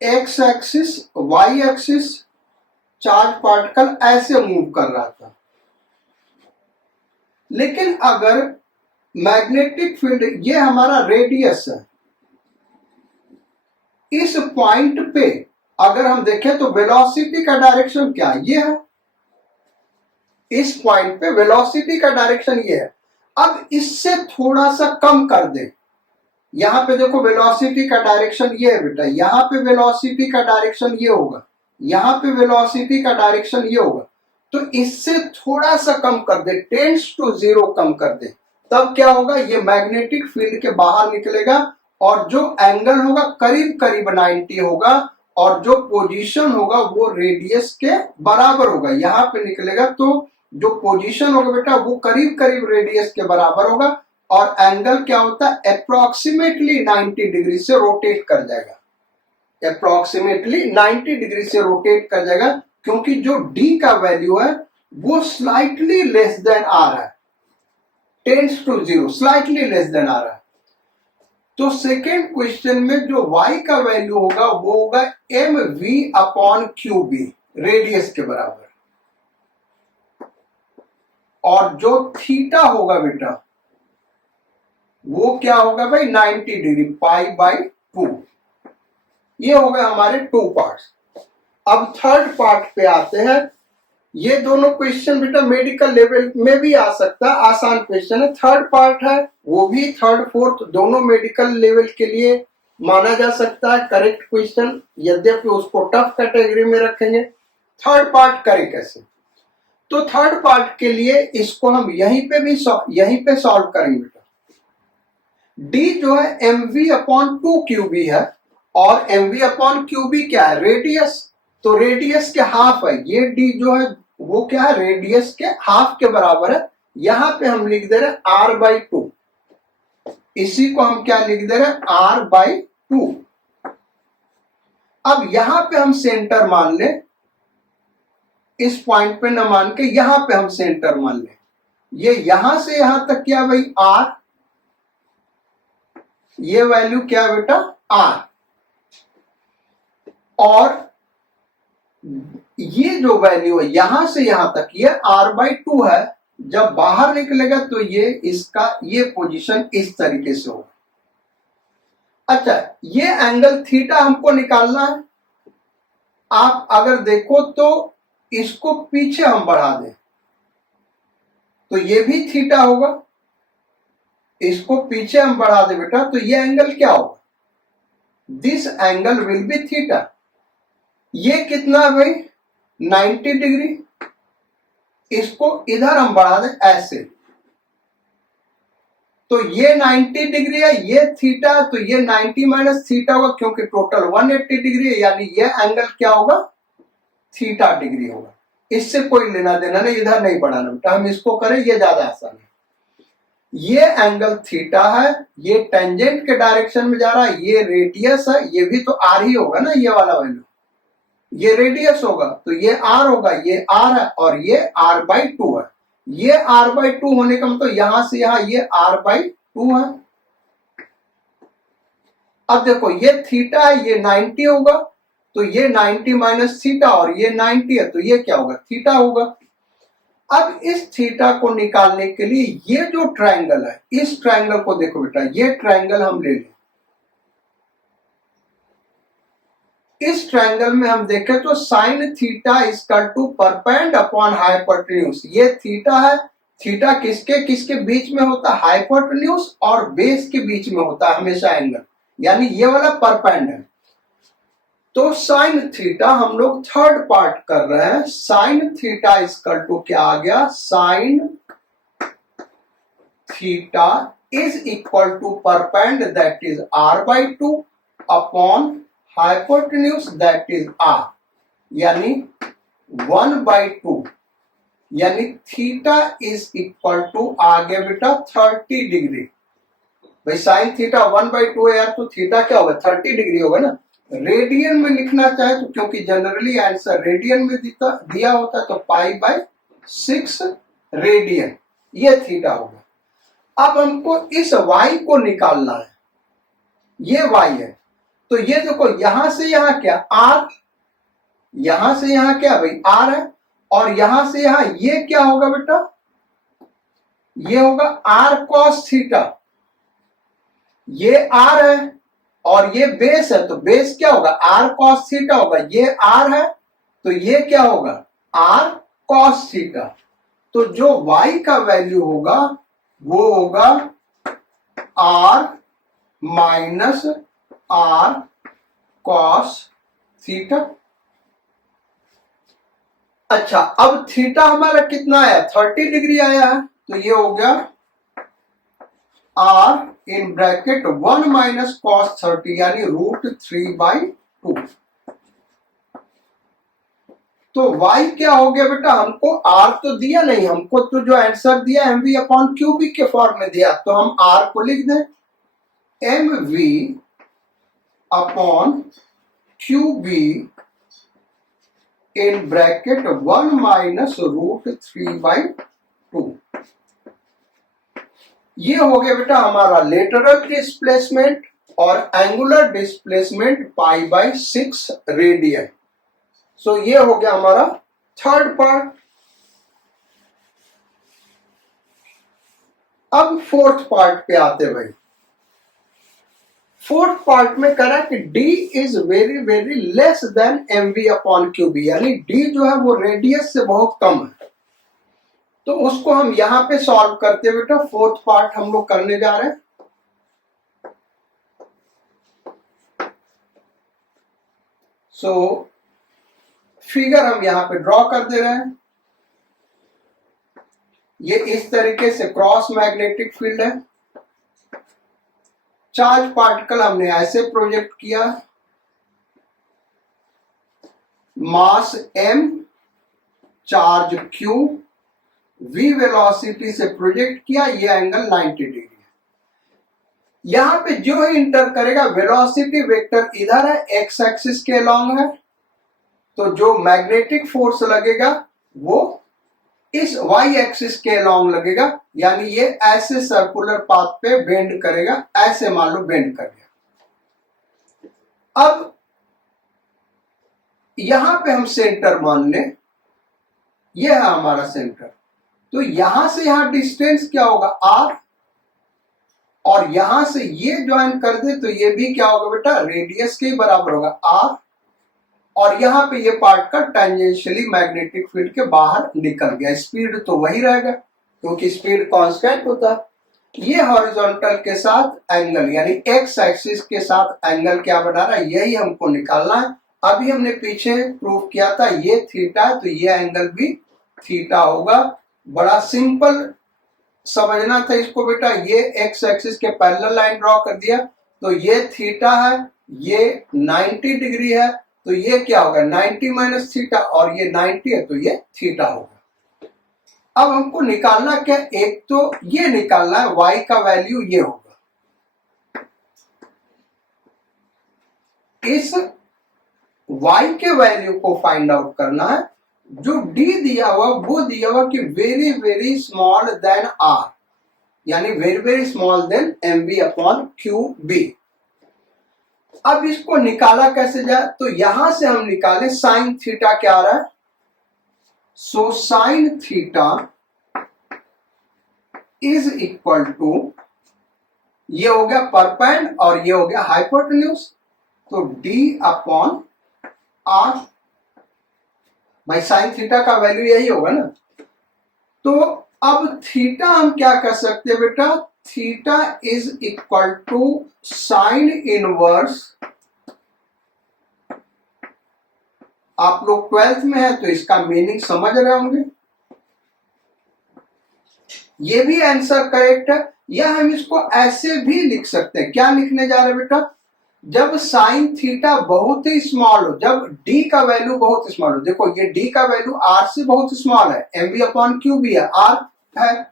X axis Y axis, charge particle ऐसे मूव कर रहा था, लेकिन अगर मैग्नेटिक फील्ड ये हमारा रेडियस है, इस पॉइंट पे अगर हम देखें तो वेलोसिटी का डायरेक्शन क्या ये है, इस पॉइंट पे वेलोसिटी का डायरेक्शन ये है। अब इससे थोड़ा सा कम कर दे, यहां पे देखो वेलोसिटी का डायरेक्शन ये है बेटा, यहां पे वेलोसिटी का डायरेक्शन ये होगा, यहां पे वेलोसिटी का डायरेक्शन ये होगा, तो इससे थोड़ा सा कम कर दे, टेंड्स टू जीरो कम कर दे, तब क्या होगा, ये मैग्नेटिक फील्ड के बाहर निकलेगा और जो एंगल होगा करीब करीब 90 होगा और जो पोजीशन होगा वो रेडियस के बराबर होगा, यहाँ पे निकलेगा तो जो पोजीशन होगा बेटा वो करीब करीब रेडियस के बराबर होगा और एंगल क्या होता है, अप्रोक्सीमेटली 90 डिग्री से रोटेट कर जाएगा, अप्रोक्सीमेटली 90 डिग्री से रोटेट कर जाएगा, क्योंकि जो डी का वैल्यू है वो स्लाइटली लेस देन आ रहा है, tends to zero, slightly less than आ रहा है। तो सेकेंड क्वेश्चन में जो y का वैल्यू होगा वो होगा mv/qb, रेडियस के बराबर, और जो थीटा होगा बेटा वो क्या होगा भाई, 90 डिग्री, π/2। ये हो गए हमारे 2 पार्ट्स। अब थर्ड पार्ट पे आते हैं। ये दोनों क्वेश्चन बेटा मेडिकल लेवल में भी आ सकता है, आसान क्वेश्चन है। थर्ड पार्ट है वो भी थर्ड फोर्थ दोनों मेडिकल लेवल के लिए माना जा सकता है करेक्ट क्वेश्चन, यद्यपि उसको टफ कैटेगरी में रखेंगे। थर्ड पार्ट करें कैसे, तो थर्ड पार्ट के लिए इसको हम यहीं पे सॉल्व करेंगे बेटा। डी जो है mv/2qb है और mv/qb क्या है, रेडियस, तो रेडियस के हाफ है, ये डी जो है वो क्या है, रेडियस के हाफ के बराबर है। यहां पे हम लिख दे रहे हैं r/2, इसी को हम क्या लिख दे रहे हैं, r/2। अब यहां पे हम सेंटर मान ले, इस पॉइंट पे न मान के यहां पे हम सेंटर मान ले, ये यहां से यहां तक क्या भाई r, ये वैल्यू क्या है बेटा r, और ये जो वैल्यू है यहां से यहां तक ये r/2 है। जब बाहर निकलेगा तो ये इसका ये पोजीशन इस तरीके से होगा। अच्छा, ये एंगल थीटा हमको निकालना है। आप अगर देखो तो इसको पीछे हम बढ़ा दें तो ये भी थीटा होगा, इसको पीछे हम बढ़ा दे बेटा तो ये एंगल क्या होगा, this angle will be theta. ये कितना है भाई, 90 डिग्री, इसको इधर हम बढ़ा दें ऐसे, तो ये 90 डिग्री है, ये थीटा, तो ये 90 माइनस थीटा होगा क्योंकि टोटल 180 डिग्री है, यानी ये एंगल क्या होगा, थीटा डिग्री होगा। इससे कोई लेना देना नहीं, इधर नहीं बढ़ाना बेटा, हम इसको करें, ये ज्यादा आसान है। ये एंगल थीटा है, ये टेंजेंट के डायरेक्शन में जा रहा है, ये रेडियस है, ये भी तो आर ही होगा ना, ये वाला वैल्यू, ये रेडियस होगा तो ये r होगा, ये r है और ये r/2 है। ये r/2 होने का मतलब यहां से यहां ये r/2 है। अब देखो ये थीटा है, ये 90 होगा, तो ये 90 माइनस थीटा और ये 90 है, तो ये क्या होगा, थीटा होगा। अब इस थीटा को निकालने के लिए ये जो ट्रायंगल है, इस ट्रायंगल को देखो बेटा, ये ट्रायंगल हम ले लें। इस ट्रायंगल में हम देखें तो sine theta equal to perpend upon hypotenuse, ये थीटा है। थीटा किसके किसके बीच में होता है, हाइपोटेन्यूज और बेस के बीच में होता है हमेशा एंगल, यानी ये वाला परपेंड है। तो साइन थीटा हम लोग थर्ड पार्ट कर रहे हैं, साइन थीटा इक्वल टू क्या आ गया, sine theta is equal to perpend that is r/2 upon hypotenuse that is r, यानी 1/2, यानी थीटा इज इक्वल टू आ गया बेटा 30 डिग्री। भाई साइन थीटा 1/2 है यार, तो थीटा क्या होगा, 30 डिग्री होगा ना। रेडियन में लिखना चाहे तो क्योंकि जनरली आंसर रेडियन में दिया होता है तो π/6 रेडियन, ये थीटा होगा। अब हमको इस y को निकालना है, ये y है, तो ये देखो यहां से यहां क्या r, यहां से यहां क्या भाई r है, और यहां से यहां ये क्या होगा बेटा, ये होगा r cos थीटा, ये r है और ये बेस है, तो बेस क्या होगा, r cos थीटा होगा, ये r है तो ये क्या होगा, r cos थीटा। तो जो y का वैल्यू होगा वो होगा r minus r cos theta. अच्छा, अब थीटा हमारा कितना आया, 30 डिग्री आया है, तो ये हो गया R in bracket 1 minus cos 30 यानी √3/2। तो y क्या हो गया बेटा, हमको r तो दिया नहीं, हमको तो जो आंसर दिया mv अपॉन क्यूबी के फॉर्म में दिया, तो हम r को लिख दें mv upon QB in bracket 1 minus √3/2। ये हो गया बेटा हमारा लेटरल डिस्प्लेसमेंट और एंगुलर डिस्प्लेसमेंट π/6 रेडियन। सो ये हो गया हमारा थर्ड पार्ट। अब फोर्थ पार्ट पे आते भाई। फोर्थ पार्ट में करा कि d is very very less than mv upon QB, यानी d जो है वो रेडियस से बहुत कम है। तो उसको हम यहां पे सॉल्व करते बेटा, फोर्थ पार्ट हम लोग करने जा रहे हैं। सो फिगर हम यहां पे ड्रॉ कर दे रहे हैं। ये इस तरीके से क्रॉस मैग्नेटिक फील्ड है। चार्ज पार्टिकल हमने ऐसे प्रोजेक्ट किया, मास m, charge q, v velocity से प्रोजेक्ट किया, ये एंगल 90 डिग्री है। यहां पे जो इंटर करेगा वेलोसिटी वेक्टर इधर है, x एक्सिस के अलॉन्ग है, तो जो मैग्नेटिक फोर्स लगेगा वो इस y एक्सिस के अलॉन्ग लगेगा, यानी ये ऐसे सर्कुलर पाथ पे बेंड करेगा, ऐसे मान लो बेंड कर गया। अब यहां पे हम सेंटर मान लें, ये है हमारा सेंटर, तो यहां से यहां डिस्टेंस क्या होगा r, और यहां से ये ज्वाइन कर दे तो ये भी क्या होगा बेटा, रेडियस के बराबर होगा r, और यहां पे ये पार्ट का टेंजेंशियली मैग्नेटिक फील्ड के बाहर निकल गया। स्पीड तो वही रहेगा क्योंकि स्पीड कांस्टेंट होता है। ये हॉरिजॉन्टल के साथ एंगल यानी एक्स एक्सिस के साथ एंगल क्या बना रहा है, यही हमको निकालना है। अभी हमने पीछे प्रूव किया था ये थीटा है, तो ये एंगल भी थीटा होगा। बड़ा सिंपल समझना था इसको बेटा। ये एक्स एक्सिस के पैरेलल लाइन ड्रॉ कर दिया, तो ये थीटा है, ये 90 डिग्री है, तो ये क्या होगा 90 माइनस थीटा, और ये 90 है तो ये थीटा होगा। अब हमको निकालना क्या, एक तो ये निकालना है y का वैल्यू ये होगा। इस y के वैल्यू को फाइंड आउट करना है। जो d दिया हुआ वो दिया हुआ कि very very small than r, यानी very very small than mv upon QB. अब इसको निकाला कैसे जाए, तो यहां से हम निकालें साइन थीटा क्या आ रहा है, so sine theta is equal to, ये हो गया परपेंड और ये हो गया हाइपोटेन्यूज, तो d अपॉन r। भाई साइन थीटा का वैल्यू यही होगा ना। तो अब थीटा हम क्या कर सकते हैं बेटा, theta is equal to sine inverse, आप लोग 12th में है तो इसका मीनिंग समझ रहे होंगे। ये भी आंसर करेक्ट है, या हम इसको ऐसे भी लिख सकते हैं। क्या लिखने जा रहे हैं बेटा, जब साइन थीटा बहुत ही स्मॉल हो, जब d का वैल्यू बहुत स्मॉल हो, देखो ये d का वैल्यू r से बहुत स्मॉल है, mv अपॉन क्यू भी है, r है,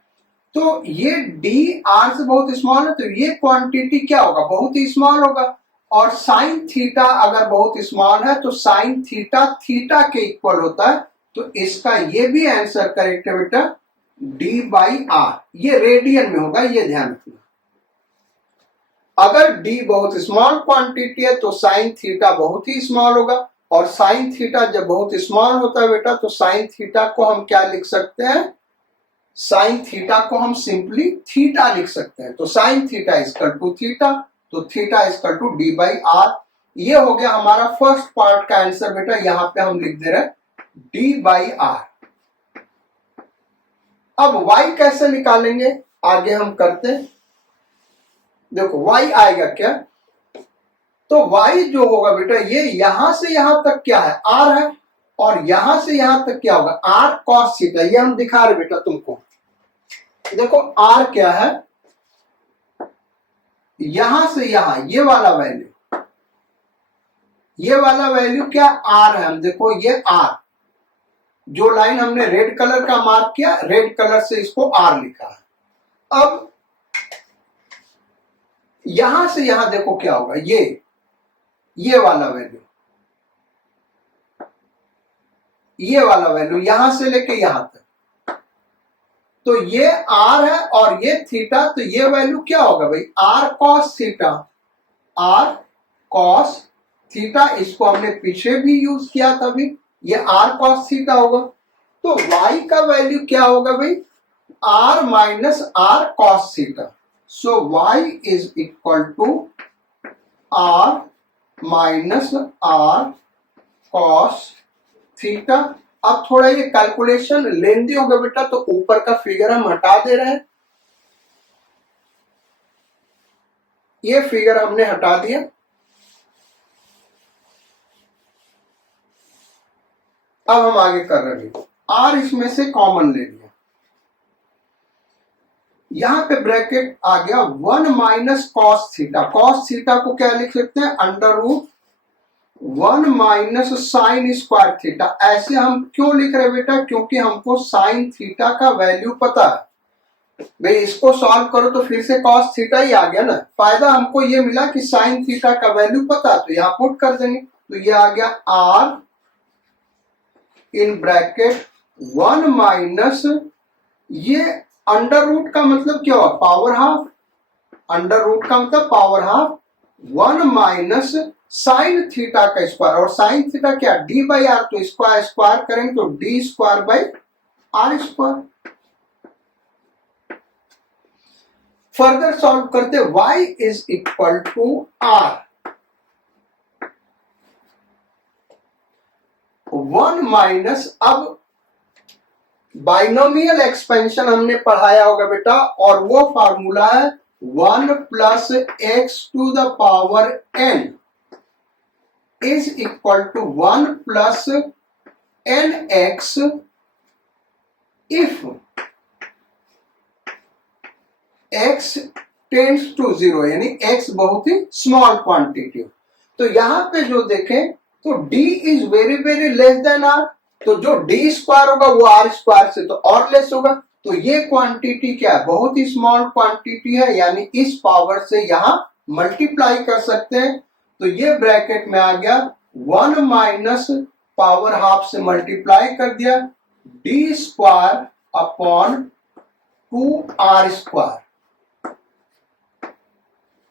तो ये d r से बहुत स्मॉल है, तो ये क्वांटिटी क्या होगा, बहुत ही स्मॉल होगा। और साइन थीटा अगर बहुत स्मॉल है तो साइन थीटा थीटा के इक्वल होता है, तो इसका ये भी आंसर करेक्ट है बेटा, d/r। ये रेडियन में होगा, ये ध्यान रखना। अगर d बहुत स्मॉल क्वांटिटी है तो साइन थीटा बहुत ही स्मॉल होगा, और साइन थीटा जब बहुत स्मॉल होता है बेटा तो साइन थीटा को हम क्या लिख सकते हैं, साइन थीटा को हम सिंपली थीटा लिख सकते हैं। तो sine theta equal to theta, तो थीटा इक्वल टू d/r। ये हो गया हमारा फर्स्ट पार्ट का आंसर बेटा, यहां पे हम लिख दे रहे हैं d/r। अब y कैसे निकालेंगे आगे हम करते हैं। देखो y आएगा क्या, तो y जो होगा बेटा ये यहां से यहां तक क्या है, r है, और यहां से यहां तक क्या होगा, आर कॉस थीटा। ये हम दिखा रहे बेटा तुमको। देखो आर क्या है, यहां से यहां ये वाला वैल्यू, ये वाला वैल्यू क्या आर है। हम देखो ये आर, जो लाइन हमने रेड कलर का मार्क किया, रेड कलर से इसको आर लिखा है। अब यहां से यहां देखो क्या होगा, ये वाला वैल्यू, ये वाला वैल्यू यहां से लेके यहां तक, तो ये आर है और ये थीटा, तो ये वैल्यू क्या होगा भाई, R cos theta. R cos theta, इसको हमने पीछे भी यूज किया था अभी, ये आर कॉस थीटा होगा। तो y का वैल्यू क्या होगा भाई, R minus R cos theta. So y is equal to R minus R cos theta. अब थोड़ा ये कैलकुलेशन लेंदी होगा बेटा, तो ऊपर का फिगर हम हटा दे रहे हैं, ये फिगर हमने हटा दिया। अब हम आगे कर रहे हैं, आर इसमें से कॉमन ले लिया, यहां पे ब्रैकेट आ गया 1 minus cos theta. Cos theta को क्या लिख सकते हैं, under root 1 minus sine square theta. ऐसे हम क्यों लिख रहे बेटा, क्योंकि हमको साइन थीटा का वैल्यू पता है भाई। इसको सॉल्व करो तो फिर से कॉस थीटा ही आ गया ना। फायदा हमको ये मिला कि साइन थीटा का वैल्यू पता, तो यहां पुट कर देंगे। तो ये आ गया आर इन ब्रैकेट 1 माइनस, ये अंडर रूट का मतलब क्या हुआ, पावर हाफ। अंडर रूट का मतलब power half, 1 minus sine theta का स्क्वायर, और साइन थीटा क्या, डी बाई आर, तो स्क्वायर स्क्वायर करेंगे तो D square by R square. Further solve करते, y is equal to R 1 minus, अब बाइनोमियल एक्सपेंशन हमने पढ़ाया होगा बेटा, और वो फार्मूला है 1 plus X to the power n is equal to 1 plus N X if x tends to 0, यानी x बहुत ही स्मॉल क्वांटिटी। तो यहां पे जो देखें तो d is very very less then r, तो जो d स्क्वायर होगा वो r स्क्वायर से तो और लेस होगा। तो ये क्वांटिटी क्या है, बहुत ही स्मॉल क्वांटिटी है, यानी इस पावर से यहां मल्टीप्लाई कर सकते हैं। तो ये ब्रैकेट में आ गया 1 माइनस पावर हाफ से मल्टीप्लाई कर दिया d square upon 2r square.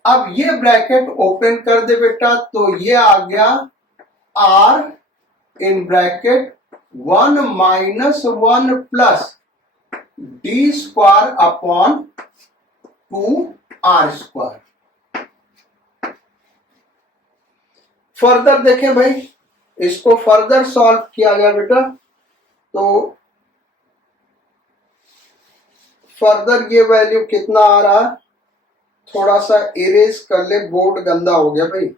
अब ये ब्रैकेट ओपन कर दे बेटा, तो ये आ गया r इन bracket 1 minus 1 plus D square upon 2r square. Further देखें भाई, इसको फर्दर सॉल्व किया गया बेटा, तो फर्दर ये वैल्यू कितना आ रहा है, थोड़ा सा इरेज कर ले, बोर्ड गंदा हो गया भाई।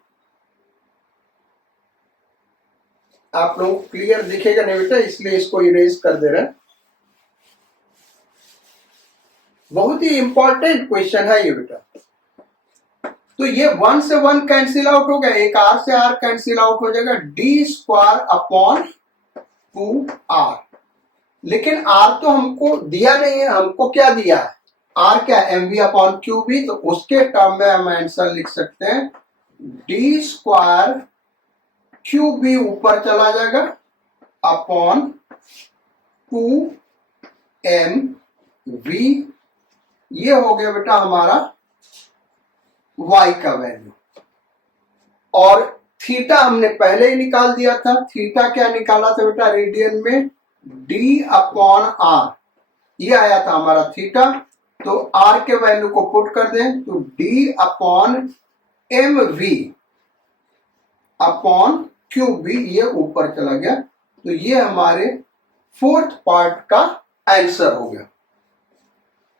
आप लोग क्लियर दिखेगा नहीं बेटा, इसलिए इसको इरेज कर दे रहे हैं। बहुत ही इंपॉर्टेंट क्वेश्चन है ये बेटा। तो ये 1 से 1 कैंसिल आउट हो गया, एक r से r कैंसिल आउट हो जाएगा, डी स्क्वायर अपॉन 2r। लेकिन r तो हमको दिया नहीं है, हमको क्या दिया है, r क्या, mv अपॉन क्यूबी। तो उसके टर्म में हम आंसर लिख सकते हैं डी स्क्वायर क्यूबी ऊपर चला जाएगा अपॉन 2mv। ये हो गया बेटा हमारा y का वैल्यू। और थीटा हमने पहले ही निकाल दिया था, थीटा क्या निकाला था बेटा, रेडियन में d अपॉन r, ये आया था हमारा थीटा। तो r के वैल्यू को पुट कर दें, तो d upon mv upon cube, ये ऊपर चला गया। तो ये हमारे फोर्थ पार्ट का आंसर हो गया।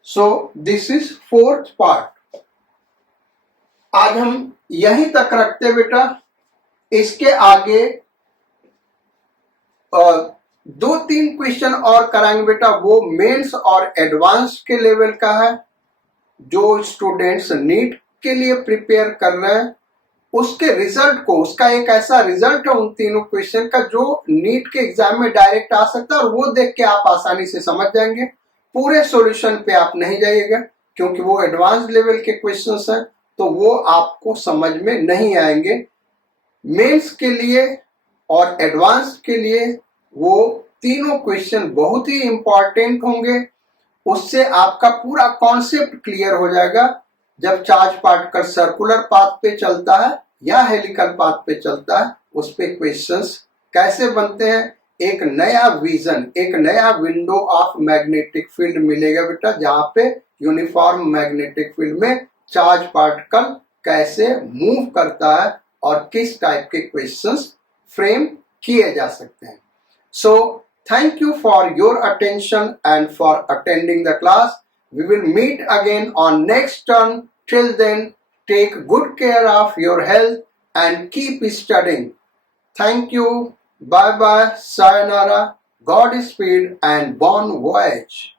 So this is fourth part. आज हम यहीं तक रखते बेटा, इसके आगे दो तीन क्वेश्चन और कराएंगे बेटा, वो मेंस और एडवांस के लेवल का है। जो स्टूडेंट्स नीट के लिए प्रिपेयर कर रहे हैं उसके रिजल्ट को, उसका एक ऐसा रिजल्ट है उन तीनों क्वेश्चन का जो नीट के एग्जाम में डायरेक्ट आ सकता है, और वो देख के आप आसानी से समझ जाएंगे। पूरे सॉल्यूशन पे आप नहीं जाइएगा क्योंकि वो एडवांस लेवल के क्वेश्चंस हैं, तो वो आपको समझ में नहीं आएंगे। मेंस के लिए और एडवांस के लिए वो तीनों क्वेश्चन बहुत ही इंपॉर्टेंट होंगे। उससे आपका पूरा कॉन्सेप्ट क्लियर हो जाएगा। जब चार्ज पार्टिकल सर्कुलर पाथ पे चलता है या हेलिकल पाथ पे चलता है, उस पे क्वेश्चंस कैसे बनते हैं, एक नया विजन, एक नया विंडो ऑफ मैग्नेटिक फील्ड मिलेगा बेटा, जहां पे यूनिफॉर्म मैग्नेटिक फील्ड में चार्ज पार्टिकल कैसे मूव करता है और किस टाइप के क्वेश्चंस फ्रेम किए जा सकते हैं। So thank you for your attention and for attending the class. We will meet again on next turn. Till then, take good care of your health and keep studying. Thank you. Bye bye. Sayonara. Godspeed and bon voyage.